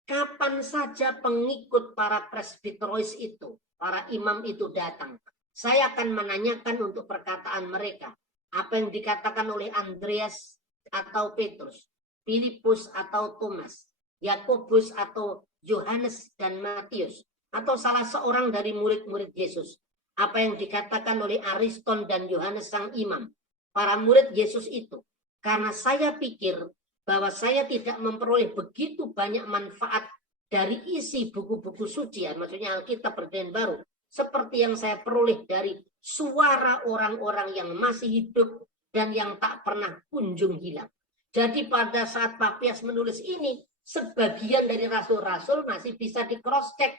Kapan saja pengikut para presbiterois itu, para imam itu datang, saya akan menanyakan untuk perkataan mereka. Apa yang dikatakan oleh Andreas atau Petrus, Filipus atau Thomas, Yakobus atau Yohanes dan Matius, atau salah seorang dari murid-murid Yesus. Apa yang dikatakan oleh Ariston dan Yohanes sang imam. para murid Yesus itu. Karena saya pikir bahwa saya tidak memperoleh begitu banyak manfaat dari isi buku-buku suci, ya, maksudnya Alkitab Perjanjian Baru, seperti yang saya peroleh dari suara orang-orang yang masih hidup dan yang tak pernah kunjung hilang. Jadi pada saat Papias menulis ini, sebagian dari rasul-rasul masih bisa di cross check.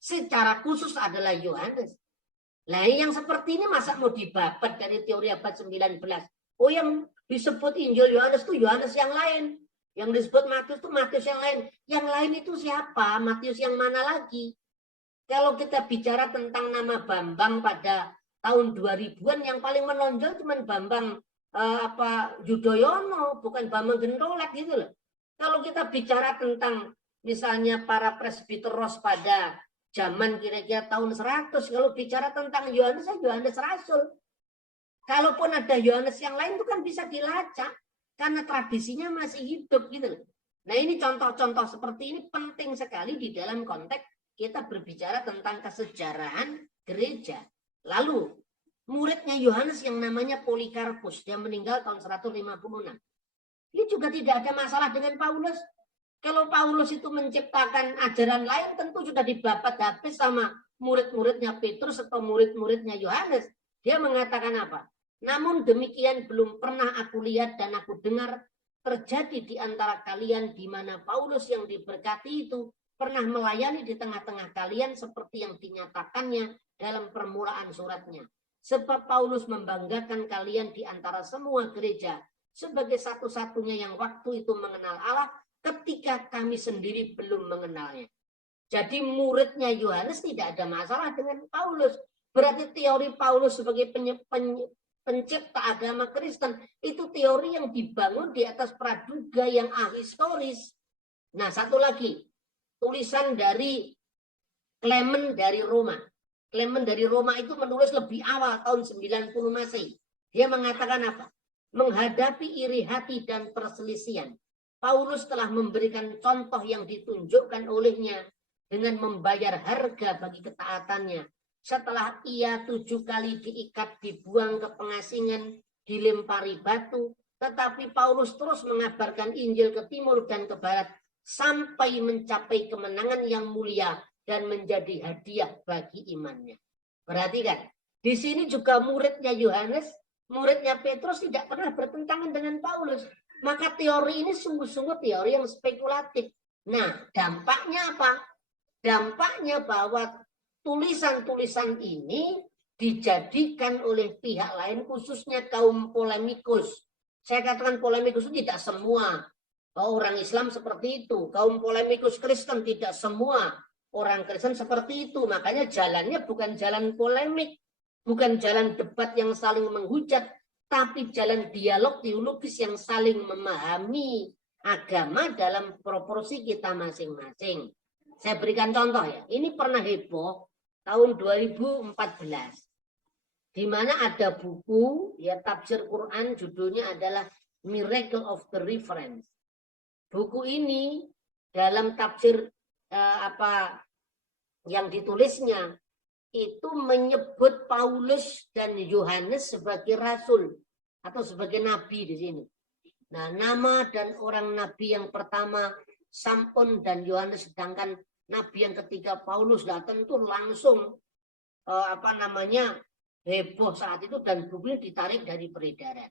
Secara khusus adalah Yohanes. Nah, yang seperti ini masa mau dibabat dari teori abad 19? Oh, yang disebut Injil Yohanes itu Yohanes yang lain. Yang disebut Matius itu Matius yang lain. Yang lain itu siapa? Matius yang mana lagi? Kalau kita bicara tentang nama Bambang pada tahun 2000-an, yang paling menonjol cuma Bambang Yudhoyono, bukan Bambang Gendolek gitu loh. Kalau kita bicara tentang misalnya para presbiteros pada zaman kira-kira tahun 100, kalau bicara tentang Yohanes, Yohanes Rasul. Kalaupun ada Yohanes yang lain itu kan bisa dilacak karena tradisinya masih hidup gitu loh. Nah, ini contoh-contoh seperti ini penting sekali di dalam konteks kita berbicara tentang kesejarahan gereja. Lalu muridnya Yohanes yang namanya Polikarpus yang meninggal tahun 156. Ini juga tidak ada masalah dengan Paulus. Kalau Paulus itu menciptakan ajaran lain, tentu sudah dibabat habis sama murid-muridnya Petrus atau murid-muridnya Yohanes. Dia mengatakan apa? Namun demikian belum pernah aku lihat dan aku dengar terjadi di antara kalian di mana Paulus yang diberkati itu pernah melayani di tengah-tengah kalian seperti yang dinyatakannya dalam permulaan suratnya. Sebab Paulus membanggakan kalian di antara semua gereja sebagai satu-satunya yang waktu itu mengenal Allah ketika kami sendiri belum mengenalnya. Jadi muridnya Yohanes tidak ada masalah dengan Paulus. Berarti teori Paulus sebagai pencipta agama Kristen itu teori yang dibangun di atas praduga yang ahistoris. Nah, satu lagi, tulisan dari Clement dari Roma. Clement dari Roma itu menulis lebih awal tahun 90 Masehi. Dia mengatakan apa? Menghadapi iri hati dan perselisihan, Paulus telah memberikan contoh yang ditunjukkan olehnya dengan membayar harga bagi ketaatannya. Setelah ia 7 kali diikat, dibuang ke pengasingan, dilempari batu, tetapi Paulus terus mengabarkan Injil ke timur dan ke barat sampai mencapai kemenangan yang mulia dan menjadi hadiah bagi imannya. Perhatikan, di sini juga muridnya Yohanes, muridnya Petrus tidak pernah bertentangan dengan Paulus. Maka teori ini sungguh-sungguh teori yang spekulatif. Nah, dampaknya apa? Dampaknya bahwa tulisan-tulisan ini dijadikan oleh pihak lain, khususnya kaum polemikus. Saya katakan polemikus itu tidak semua orang Islam seperti itu. Kaum polemikus Kristen tidak semua orang Kristen seperti itu. Makanya jalannya bukan jalan polemik, bukan jalan debat yang saling menghujat, tapi jalan dialog teologis yang saling memahami agama dalam proporsi kita masing-masing. Saya berikan contoh ya. Ini pernah heboh tahun 2014. Di mana ada buku ya tafsir Quran, judulnya adalah Miracle of the Reference. Buku ini dalam tafsir yang ditulisnya itu menyebut Paulus dan Yohanes sebagai rasul atau sebagai nabi di sini. Nah, nama dan orang nabi yang pertama Samson dan Yohanes, sedangkan nabi yang ketiga Paulus. Nah, tentu langsung heboh saat itu dan buku ditarik dari peredaran.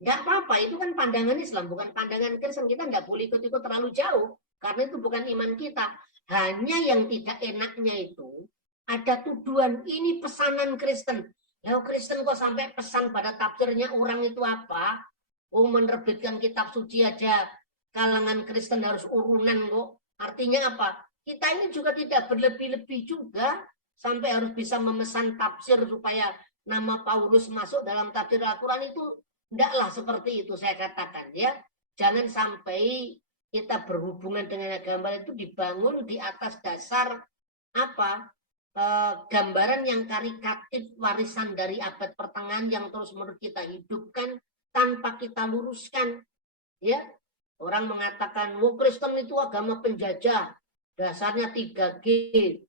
Nggak apa-apa, itu kan pandangan Islam, bukan pandangan Kristen. Kita nggak boleh ikut-ikut terlalu jauh, karena itu bukan iman kita. Hanya yang tidak enaknya itu, ada tuduhan, ini pesanan Kristen. Lalu Kristen kok sampai pesan pada tafsirnya orang itu apa? Oh, menerbitkan kitab suci aja, kalangan Kristen harus urunan kok. Artinya apa? Kita ini juga tidak berlebih-lebih juga, sampai harus bisa memesan tafsir supaya nama Paulus masuk dalam tafsir Al-Quran itu. Tidaklah seperti itu saya katakan ya. Jangan sampai kita berhubungan dengan agama itu dibangun di atas dasar gambaran yang karikatif warisan dari abad pertengahan yang terus-menerus kita hidupkan tanpa kita luruskan. Ya, orang mengatakan, Kristen itu agama penjajah, dasarnya 3G,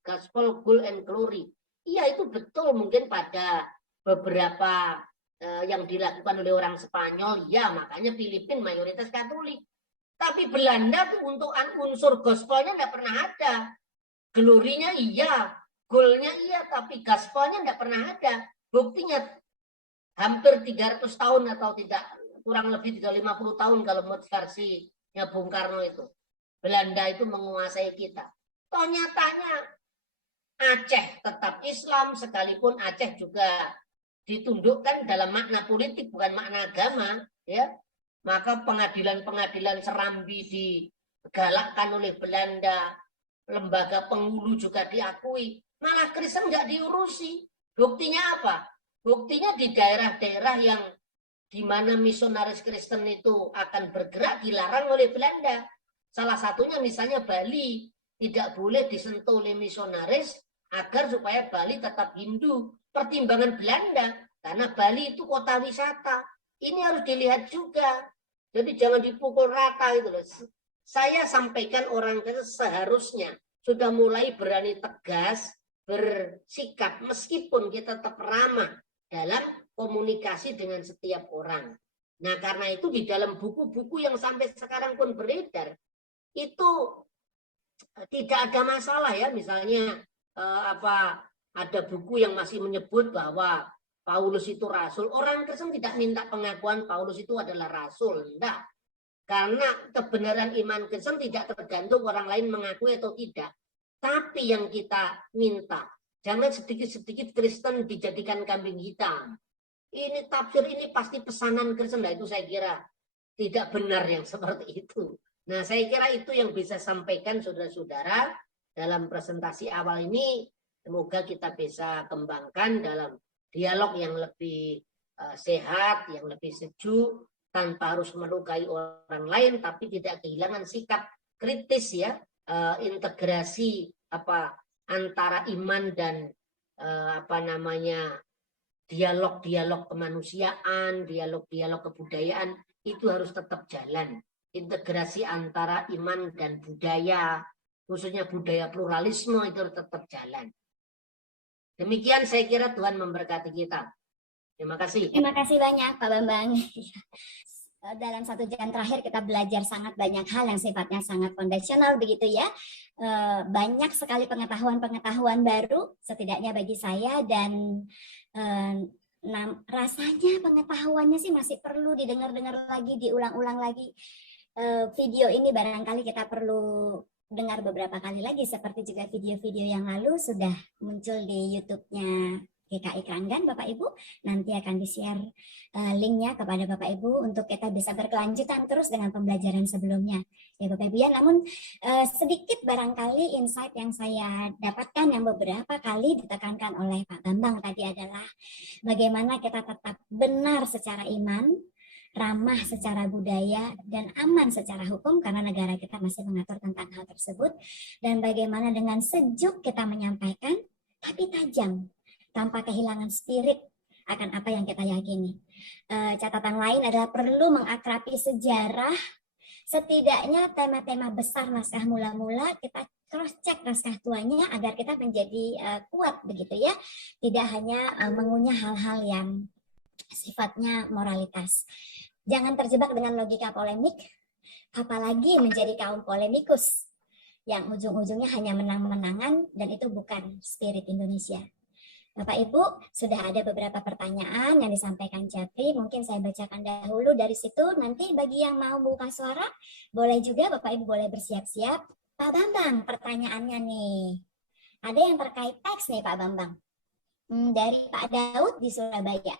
gospel, gold and glory. Iya, itu betul mungkin pada beberapa yang dilakukan oleh orang Spanyol, ya makanya Filipina mayoritas Katolik. Tapi Belanda tuh untuk unsur gospelnya nggak pernah ada. Glorinya iya, golnya iya, tapi gospelnya nggak pernah ada. Buktinya hampir 300 tahun atau tidak, kurang lebih 350 tahun kalau menurut versinya Bung Karno itu. Belanda itu menguasai kita. Toh nyatanya Aceh tetap Islam, sekalipun Aceh juga ditundukkan dalam makna politik bukan makna agama, ya. Maka pengadilan-pengadilan Serambi digalakkan oleh Belanda, lembaga penghulu juga diakui, malah Kristen nggak diurusi. Buktinya apa? Buktinya di daerah-daerah yang di mana misionaris Kristen itu akan bergerak dilarang oleh Belanda. Salah satunya misalnya Bali, tidak boleh disentuh oleh misionaris agar supaya Bali tetap Hindu. Pertimbangan Belanda, karena Bali itu kota wisata. Ini harus dilihat juga. Jadi jangan dipukul rata gitu loh. Saya sampaikan orang seharusnya sudah mulai berani tegas bersikap meskipun kita tetap ramah dalam komunikasi dengan setiap orang. Nah, karena itu di dalam buku-buku yang sampai sekarang pun beredar itu tidak ada masalah ya. Misalnya ada buku yang masih menyebut bahwa Paulus itu rasul. Orang Kristen tidak minta pengakuan Paulus itu adalah rasul, enggak. Karena kebenaran iman Kristen tidak tergantung orang lain mengakui atau tidak. Tapi yang kita minta, jangan sedikit-sedikit Kristen dijadikan kambing hitam. Ini tafsir ini pasti pesanan Kristen. Nah, itu saya kira tidak benar yang seperti itu. Nah, saya kira itu yang bisa sampaikan saudara-saudara dalam presentasi awal ini. Semoga kita bisa kembangkan dalam dialog yang lebih sehat, yang lebih sejuk, tanpa harus melukai orang lain, tapi tidak kehilangan sikap kritis ya, integrasi antara iman dan dialog-dialog kemanusiaan, dialog-dialog kebudayaan itu harus tetap jalan. Integrasi antara iman dan budaya, khususnya budaya pluralisme itu harus tetap jalan. Demikian saya kira Tuhan memberkati kita. Terima kasih. Terima kasih banyak Pak Bambang. Dalam 1 jam terakhir kita belajar sangat banyak hal yang sifatnya sangat fondasional begitu ya. Banyak sekali pengetahuan-pengetahuan baru setidaknya bagi saya, dan rasanya pengetahuannya sih masih perlu didengar-dengar lagi, diulang-ulang lagi. Video ini barangkali kita perlu dengar beberapa kali lagi, seperti juga video-video yang lalu sudah muncul di YouTube-nya GKI Keranggan, Bapak Ibu. Nanti akan di-share linknya kepada Bapak Ibu untuk kita bisa berkelanjutan terus dengan pembelajaran sebelumnya. Ya Bapak Ibu ya, namun sedikit barangkali insight yang saya dapatkan yang beberapa kali ditekankan oleh Pak Bambang tadi adalah bagaimana kita tetap benar secara iman, ramah secara budaya, dan aman secara hukum karena negara kita masih mengatur tentang hal tersebut, dan bagaimana dengan sejuk kita menyampaikan tapi tajam tanpa kehilangan spirit akan apa yang kita yakini. Catatan lain adalah perlu mengakrabi sejarah, setidaknya tema-tema besar naskah mula-mula kita cross check naskah tuanya agar kita menjadi kuat begitu ya, tidak hanya mengunyah hal-hal yang sifatnya moralitas. Jangan terjebak dengan logika polemik, apalagi menjadi kaum polemikus yang ujung-ujungnya hanya menang-menangan, dan itu bukan spirit Indonesia. Bapak Ibu, sudah ada beberapa pertanyaan yang disampaikan Japri, mungkin saya bacakan dahulu dari situ, nanti bagi yang mau buka suara, boleh juga Bapak Ibu boleh bersiap-siap. Pak Bambang, pertanyaannya nih, ada yang terkait teks nih Pak Bambang, dari Pak Daud di Surabaya.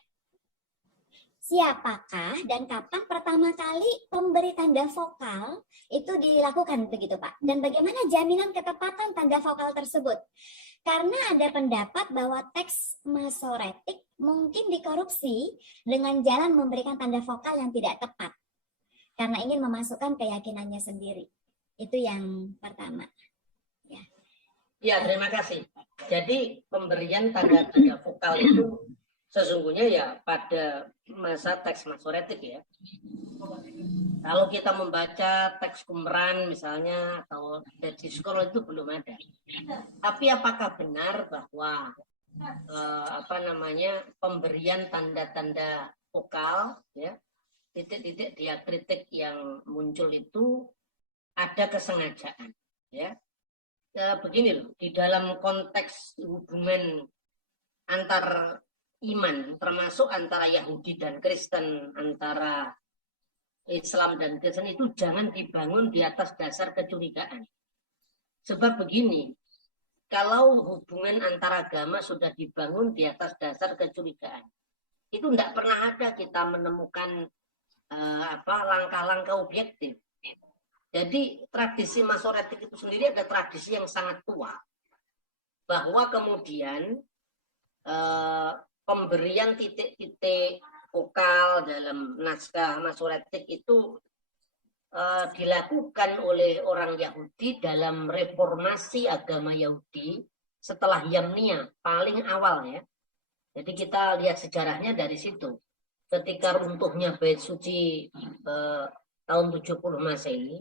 Siapakah dan kapan pertama kali pemberi tanda vokal itu dilakukan begitu Pak? Dan bagaimana jaminan ketepatan tanda vokal tersebut? Karena ada pendapat bahwa teks Masoretik mungkin dikorupsi dengan jalan memberikan tanda vokal yang tidak tepat karena ingin memasukkan keyakinannya sendiri. Itu yang pertama. Ya, terima kasih. Jadi pemberian tanda-tanda vokal itu sesungguhnya ya pada masa teks Masoretik ya. Kalau kita membaca teks Qumran misalnya atau Dead Scroll itu belum ada. Tapi apakah benar bahwa pemberian tanda-tanda vokal, ya, titik-titik diakritik yang muncul itu ada kesengajaan, ya. Begini loh, di dalam konteks hubungan antar iman, termasuk antara Yahudi dan Kristen, antara Islam dan Kristen, itu jangan dibangun di atas dasar kecurigaan. Sebab begini, kalau hubungan antara agama sudah dibangun di atas dasar kecurigaan, itu tidak pernah ada kita menemukan langkah-langkah objektif. Jadi tradisi Masoretik itu sendiri ada tradisi yang sangat tua, bahwa kemudian pemberian titik-titik vokal dalam naskah Masoretik itu dilakukan oleh orang Yahudi dalam reformasi agama Yahudi setelah Yamnia paling awal, ya. Jadi kita lihat sejarahnya dari situ. Ketika runtuhnya Bait Suci tahun 70 Masehi,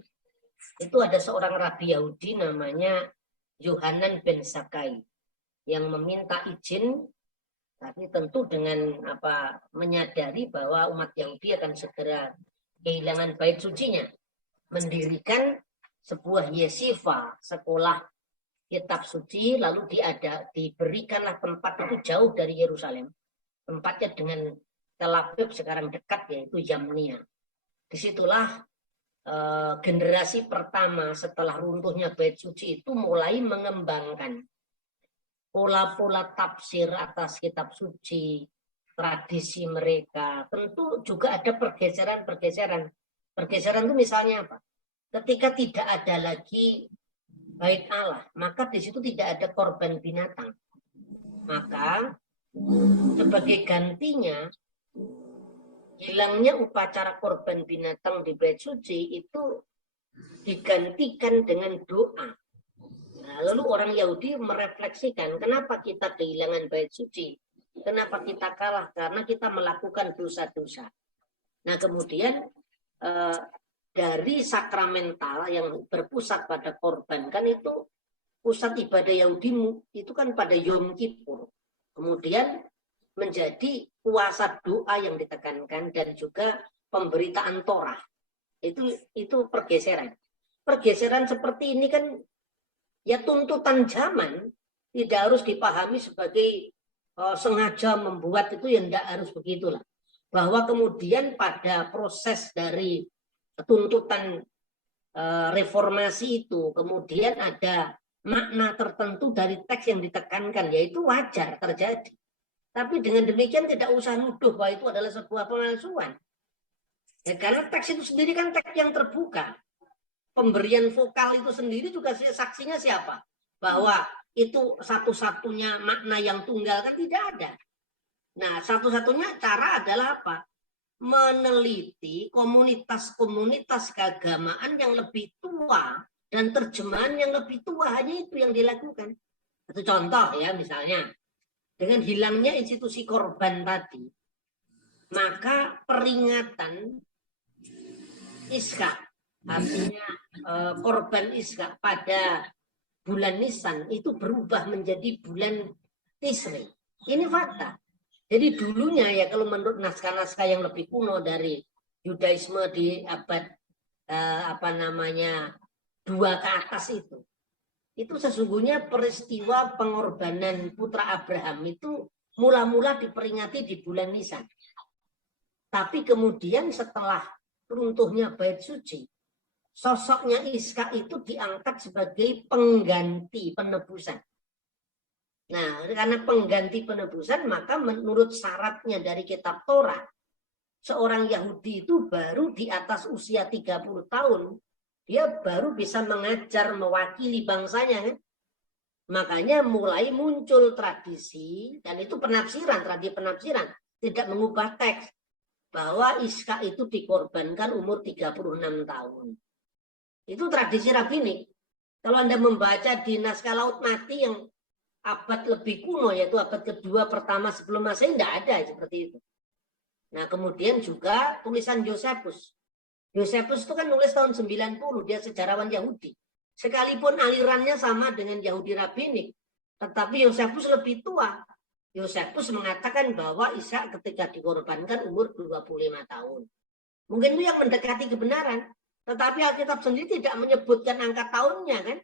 itu ada seorang rabi Yahudi namanya Yohanan ben Zakkai yang meminta izin, tapi tentu dengan menyadari bahwa umat Yahudi akan segera kehilangan bait sucinya, mendirikan sebuah yeshiva, sekolah kitab suci, lalu diberikanlah tempat itu jauh dari Yerusalem, tempatnya dengan Tel Aviv sekarang dekat, yaitu Yamnia. Disitulah generasi pertama setelah runtuhnya bait suci itu mulai mengembangkan pola-pola tafsir atas kitab suci, tradisi mereka. Tentu juga ada pergeseran-pergeseran. Pergeseran itu misalnya apa? Ketika tidak ada lagi bait Allah, maka di situ tidak ada korban binatang. Maka sebagai gantinya, hilangnya upacara korban binatang di bait suci itu digantikan dengan doa. Nah, lalu orang Yahudi merefleksikan, kenapa kita kehilangan bait suci? Kenapa kita kalah? Karena kita melakukan dosa-dosa. Nah, kemudian dari sakramental yang berpusat pada korban, kan itu pusat ibadah Yahudi itu kan pada Yom Kippur. Kemudian menjadi puasa doa yang ditekankan dan juga pemberitaan Torah. Itu pergeseran. Pergeseran seperti ini kan ya tuntutan zaman, tidak harus dipahami sebagai sengaja membuat itu, ya tidak harus begitulah. Bahwa kemudian pada proses dari tuntutan reformasi itu kemudian ada makna tertentu dari teks yang ditekankan, yaitu wajar terjadi. Tapi dengan demikian tidak usah nuduh bahwa itu adalah sebuah pemalsuan. Ya, karena teks itu sendiri kan teks yang terbuka. Pemberian vokal itu sendiri juga saksinya siapa? Bahwa itu satu-satunya makna yang tunggal kan tidak ada. Nah, satu-satunya cara adalah apa? Meneliti komunitas-komunitas keagamaan yang lebih tua dan terjemahan yang lebih tua, hanya itu yang dilakukan. Satu contoh ya, misalnya dengan hilangnya institusi korban tadi, maka peringatan Iskak, artinya korban Iskak pada bulan Nisan itu berubah menjadi bulan Tisri. Ini fakta. Jadi dulunya ya, kalau menurut naskah-naskah yang lebih kuno dari Yudaisme di abad 2 ke atas itu sesungguhnya peristiwa pengorbanan putra Abraham itu mula-mula diperingati di bulan Nisan. Tapi kemudian setelah runtuhnya bait suci, sosoknya Iskak itu diangkat sebagai pengganti penebusan. Nah, karena pengganti penebusan, maka menurut syaratnya dari kitab Torah, seorang Yahudi itu baru di atas usia 30 tahun, dia baru bisa mengajar, mewakili bangsanya, kan? Makanya mulai muncul tradisi, dan itu penafsiran, tradisi penafsiran, tidak mengubah teks, bahwa Iskak itu dikorbankan umur 36 tahun. Itu tradisi rabbinik. Kalau Anda membaca di naskah Laut Mati yang abad lebih kuno, yaitu abad kedua pertama sebelum Masehi, tidak ada seperti itu. Nah, kemudian juga tulisan Josephus. Josephus itu kan nulis tahun 90, dia sejarawan Yahudi. Sekalipun alirannya sama dengan Yahudi rabbinik, tetapi Josephus lebih tua. Yosefus mengatakan bahwa Ishak ketika dikorbankan umur 25 tahun. Mungkin itu yang mendekati kebenaran. Tetapi Alkitab sendiri tidak menyebutkan angka tahunnya kan.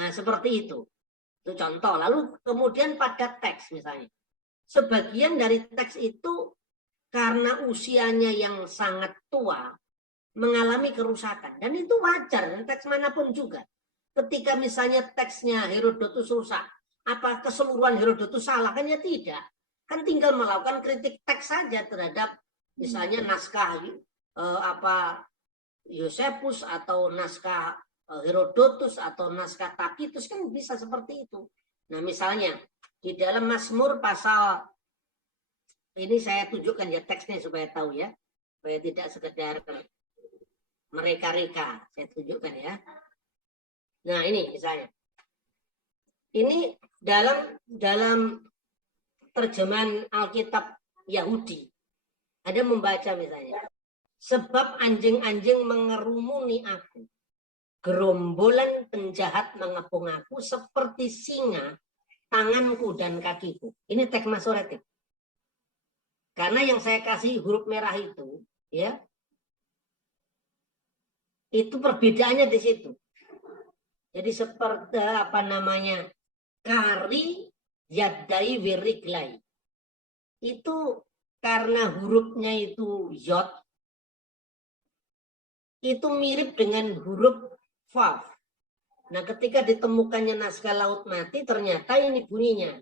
Nah seperti itu. Itu contoh. Lalu kemudian pada teks misalnya. Sebagian dari teks itu karena usianya yang sangat tua mengalami kerusakan. Dan itu wajar. Teks manapun juga. Ketika misalnya teksnya Herodotus rusak. Apa keseluruhan Herodotus salah? Kan ya tidak. Kan tinggal melakukan kritik teks saja terhadap misalnya naskah Yosefus atau naskah Herodotus atau naskah Tacitus kan bisa seperti itu. Nah misalnya di dalam Mazmur pasal ini saya tunjukkan ya teksnya supaya tahu ya, supaya tidak sekedar mereka-reka. Saya tunjukkan ya. Nah ini misalnya, ini dalam terjemahan Alkitab Yahudi ada membaca misalnya. Sebab anjing-anjing mengerumuni aku. Gerombolan penjahat mengepung aku seperti singa, tanganku dan kakiku. Ini teks Masoretik. Karena yang saya kasih huruf merah itu, ya, itu perbedaannya di situ. Jadi seperti kari yadai wiriklai. Itu karena hurufnya itu yod, itu mirip dengan huruf vav. Nah, ketika ditemukannya naskah Laut Mati, ternyata ini bunyinya,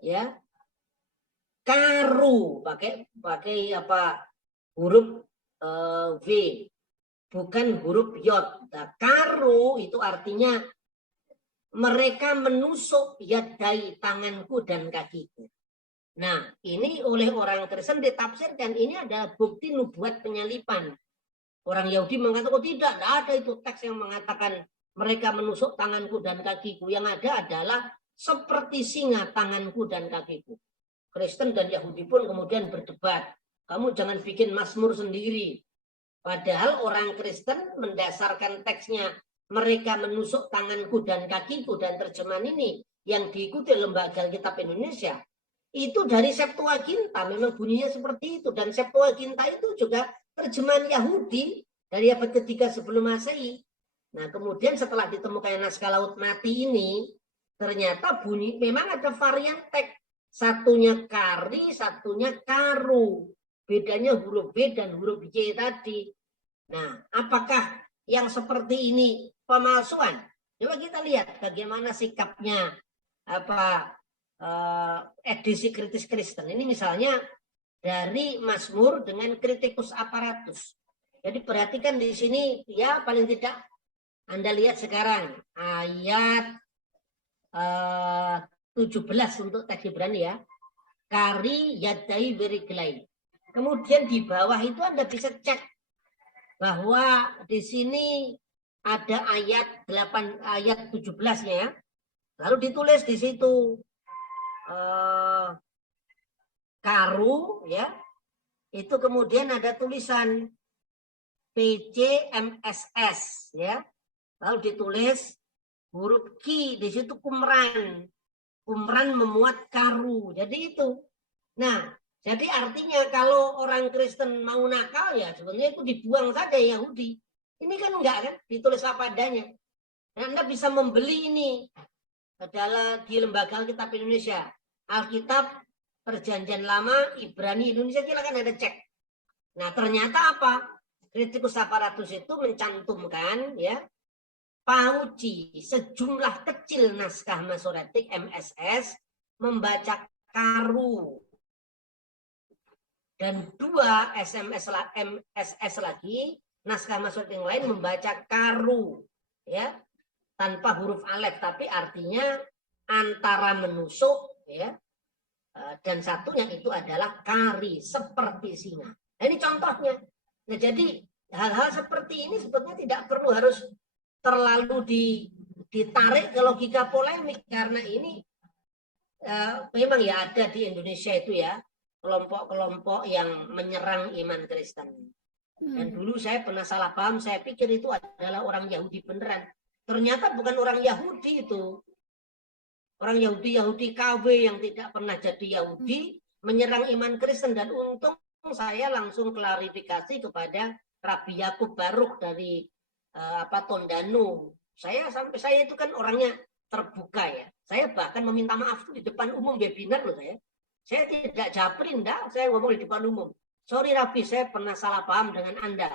ya, karu, pakai huruf V, bukan huruf yod. Nah, karu itu artinya mereka menusuk yadai, tanganku dan kakiku. Nah, ini oleh orang Kristen ditafsirkan ini adalah bukti nubuat penyalipan. Orang Yahudi mengatakan, oh tidak ada itu teks yang mengatakan mereka menusuk tanganku dan kakiku. Yang ada adalah seperti singa tanganku dan kakiku. Kristen dan Yahudi pun kemudian berdebat. Kamu jangan bikin Mazmur sendiri. Padahal orang Kristen mendasarkan teksnya mereka menusuk tanganku dan kakiku dan terjemahan ini yang diikuti Lembaga Alkitab Indonesia. Itu dari Septuaginta, memang bunyinya seperti itu. Dan Septuaginta itu juga terjemahan Yahudi dari abad ketiga sebelum Masehi. Nah, kemudian setelah ditemukan naskah Laut Mati ini, ternyata bunyi memang ada varian teks. Satunya kari, satunya karu. Bedanya huruf B dan huruf Y tadi. Nah, apakah yang seperti ini pemalsuan? Coba kita lihat bagaimana sikapnya edisi kritis Kristen. Ini misalnya dari Mazmur dengan kritikus aparatus. Jadi perhatikan di sini ya paling tidak Anda lihat sekarang ayat 17 untuk teks Ibrani ya. Kari yadai beriklai. Kemudian di bawah itu Anda bisa cek bahwa di sini ada ayat 17-nya ya. Lalu ditulis di situ karu ya, itu kemudian ada tulisan PCMSS ya, lalu ditulis huruf Q di situ kumran memuat karu. Jadi itu. Nah, jadi artinya kalau orang Kristen mau nakal ya sebenarnya itu dibuang saja Yahudi. Ini kan enggak kan, ditulis apa adanya. Nah, Anda bisa membeli ini adalah di Lembaga Alkitab Indonesia. Alkitab Perjanjian Lama, Ibrani Indonesia, silakan ada cek. Nah, ternyata apa? Kritikus aparatus itu mencantumkan ya, Pauci sejumlah kecil naskah Masoretik MSS membaca karu. Dan dua MSS lagi, naskah Masoretik yang lain membaca karu. Ya, tanpa huruf alef, tapi artinya antara menusuk ya, dan satunya itu adalah kari seperti singa. Nah, ini contohnya. Nah, jadi hal-hal seperti ini sebetulnya tidak perlu harus terlalu ditarik ke logika polemik karena ini memang ya ada di Indonesia itu ya kelompok-kelompok yang menyerang iman Kristen. Dan dulu saya pernah salah paham, saya pikir itu adalah orang Yahudi beneran. Ternyata bukan orang Yahudi itu. orang Yahudi KW yang tidak pernah jadi Yahudi menyerang iman Kristen, dan untung saya langsung klarifikasi kepada Rabi Yakub Baruk dari Tondano. Saya itu kan orangnya terbuka ya. Saya bahkan meminta maaf di depan umum webinar loh saya. Saya tidak japrin, saya ngomong di depan umum. Sorry Rabi, saya pernah salah paham dengan Anda.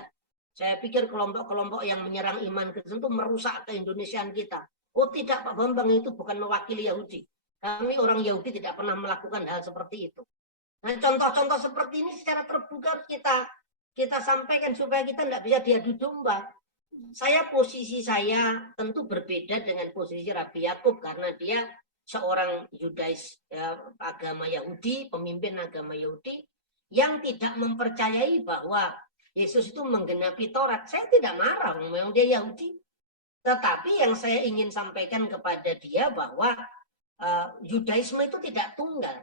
Saya pikir kelompok-kelompok yang menyerang iman Kristen itu merusak keindonesiaan kita. Oh tidak Pak Bambang, itu bukan mewakili Yahudi. Kami orang Yahudi tidak pernah melakukan hal seperti itu. Nah contoh-contoh seperti ini secara terbuka kita sampaikan supaya kita tidak bisa diadu domba. Posisi saya tentu berbeda dengan posisi Rabi Yakub karena dia seorang Yudais agama Yahudi, pemimpin agama Yahudi yang tidak mempercayai bahwa Yesus itu menggenapi Taurat. Saya tidak marah, memang dia Yahudi. Tetapi yang saya ingin sampaikan kepada dia bahwa Yudaisme itu tidak tunggal.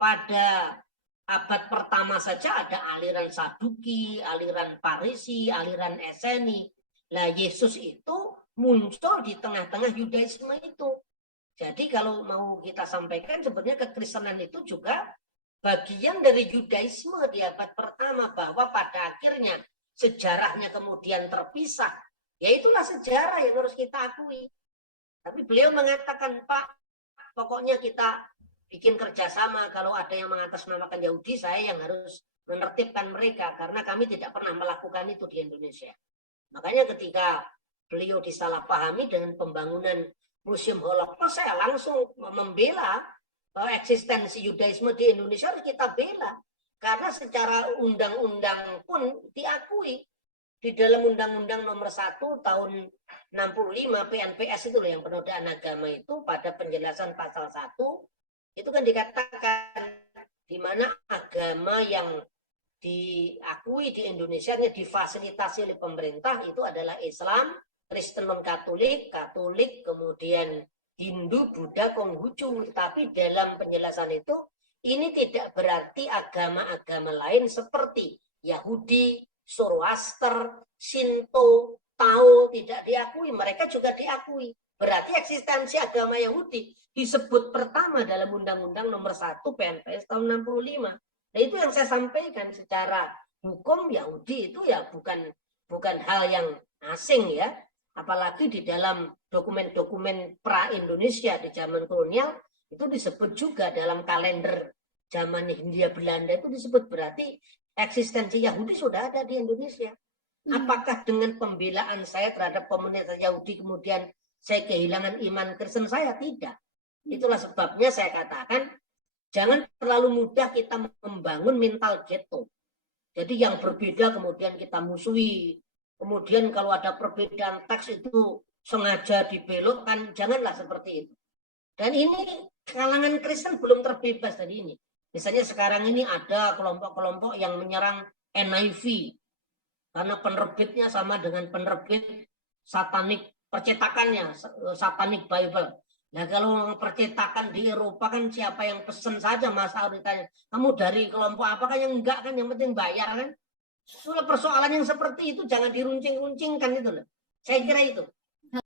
Pada abad pertama saja ada aliran Saduki, aliran Farisi, aliran Eseni. Nah, Yesus itu muncul di tengah-tengah Yudaisme itu. Jadi kalau mau kita sampaikan, sebenarnya kekristenan itu juga bagian dari Yudaisme di abad pertama, bahwa pada akhirnya sejarahnya kemudian terpisah. Ya itulah sejarah yang harus kita akui. Tapi beliau mengatakan, Pak, pokoknya kita bikin kerjasama. Kalau ada yang mengatasnamakan Yahudi, saya yang harus menertibkan mereka, karena kami tidak pernah melakukan itu di Indonesia. Makanya ketika beliau disalahpahami dengan pembangunan Museum Holocaust, saya langsung membela eksistensi Yudaisme di Indonesia, harus kita bela. Karena secara undang-undang pun diakui. Di dalam Undang-Undang Nomor 1 tahun 65 PNPS itu loh, yang penodaan agama itu, pada penjelasan pasal 1 itu kan dikatakan di mana agama yang diakui di Indonesia difasilitasi oleh pemerintah itu adalah Islam, Kristen non-Katolik, Katolik, kemudian Hindu, Buddha, Konghucu. Tapi dalam penjelasan itu, ini tidak berarti agama-agama lain seperti Yahudi, Zoroaster, Shinto, Tao tidak diakui. Mereka juga diakui. Berarti eksistensi agama Yahudi disebut pertama dalam Undang-Undang Nomor 1 PNPS tahun 65. Nah itu yang saya sampaikan, secara hukum Yahudi itu ya bukan hal yang asing ya. Apalagi di dalam dokumen-dokumen pra-Indonesia di zaman kolonial itu disebut juga, dalam kalender zaman Hindia Belanda itu disebut. Berarti eksistensi Yahudi sudah ada di Indonesia. Apakah dengan pembelaan saya terhadap komunitas Yahudi kemudian saya kehilangan iman Kristen saya? Tidak. Itulah sebabnya saya katakan jangan terlalu mudah kita membangun mental ghetto. Jadi yang berbeda kemudian kita musuhi. Kemudian kalau ada perbedaan teks itu sengaja dibelokkan, janganlah seperti itu. Dan ini kalangan Kristen belum terbebas dari ini. Misalnya sekarang ini ada kelompok-kelompok yang menyerang NIV karena penerbitnya sama dengan penerbit satanik, percetakannya Satanic Bible. Nah kalau percetakan di Eropa kan siapa yang pesen saja, masalah ditanya kamu dari kelompok apa, kan yang enggak kan, yang penting bayar kan. Soal persoalan yang seperti itu jangan diruncing-runcingkan itu loh. Saya kira itu.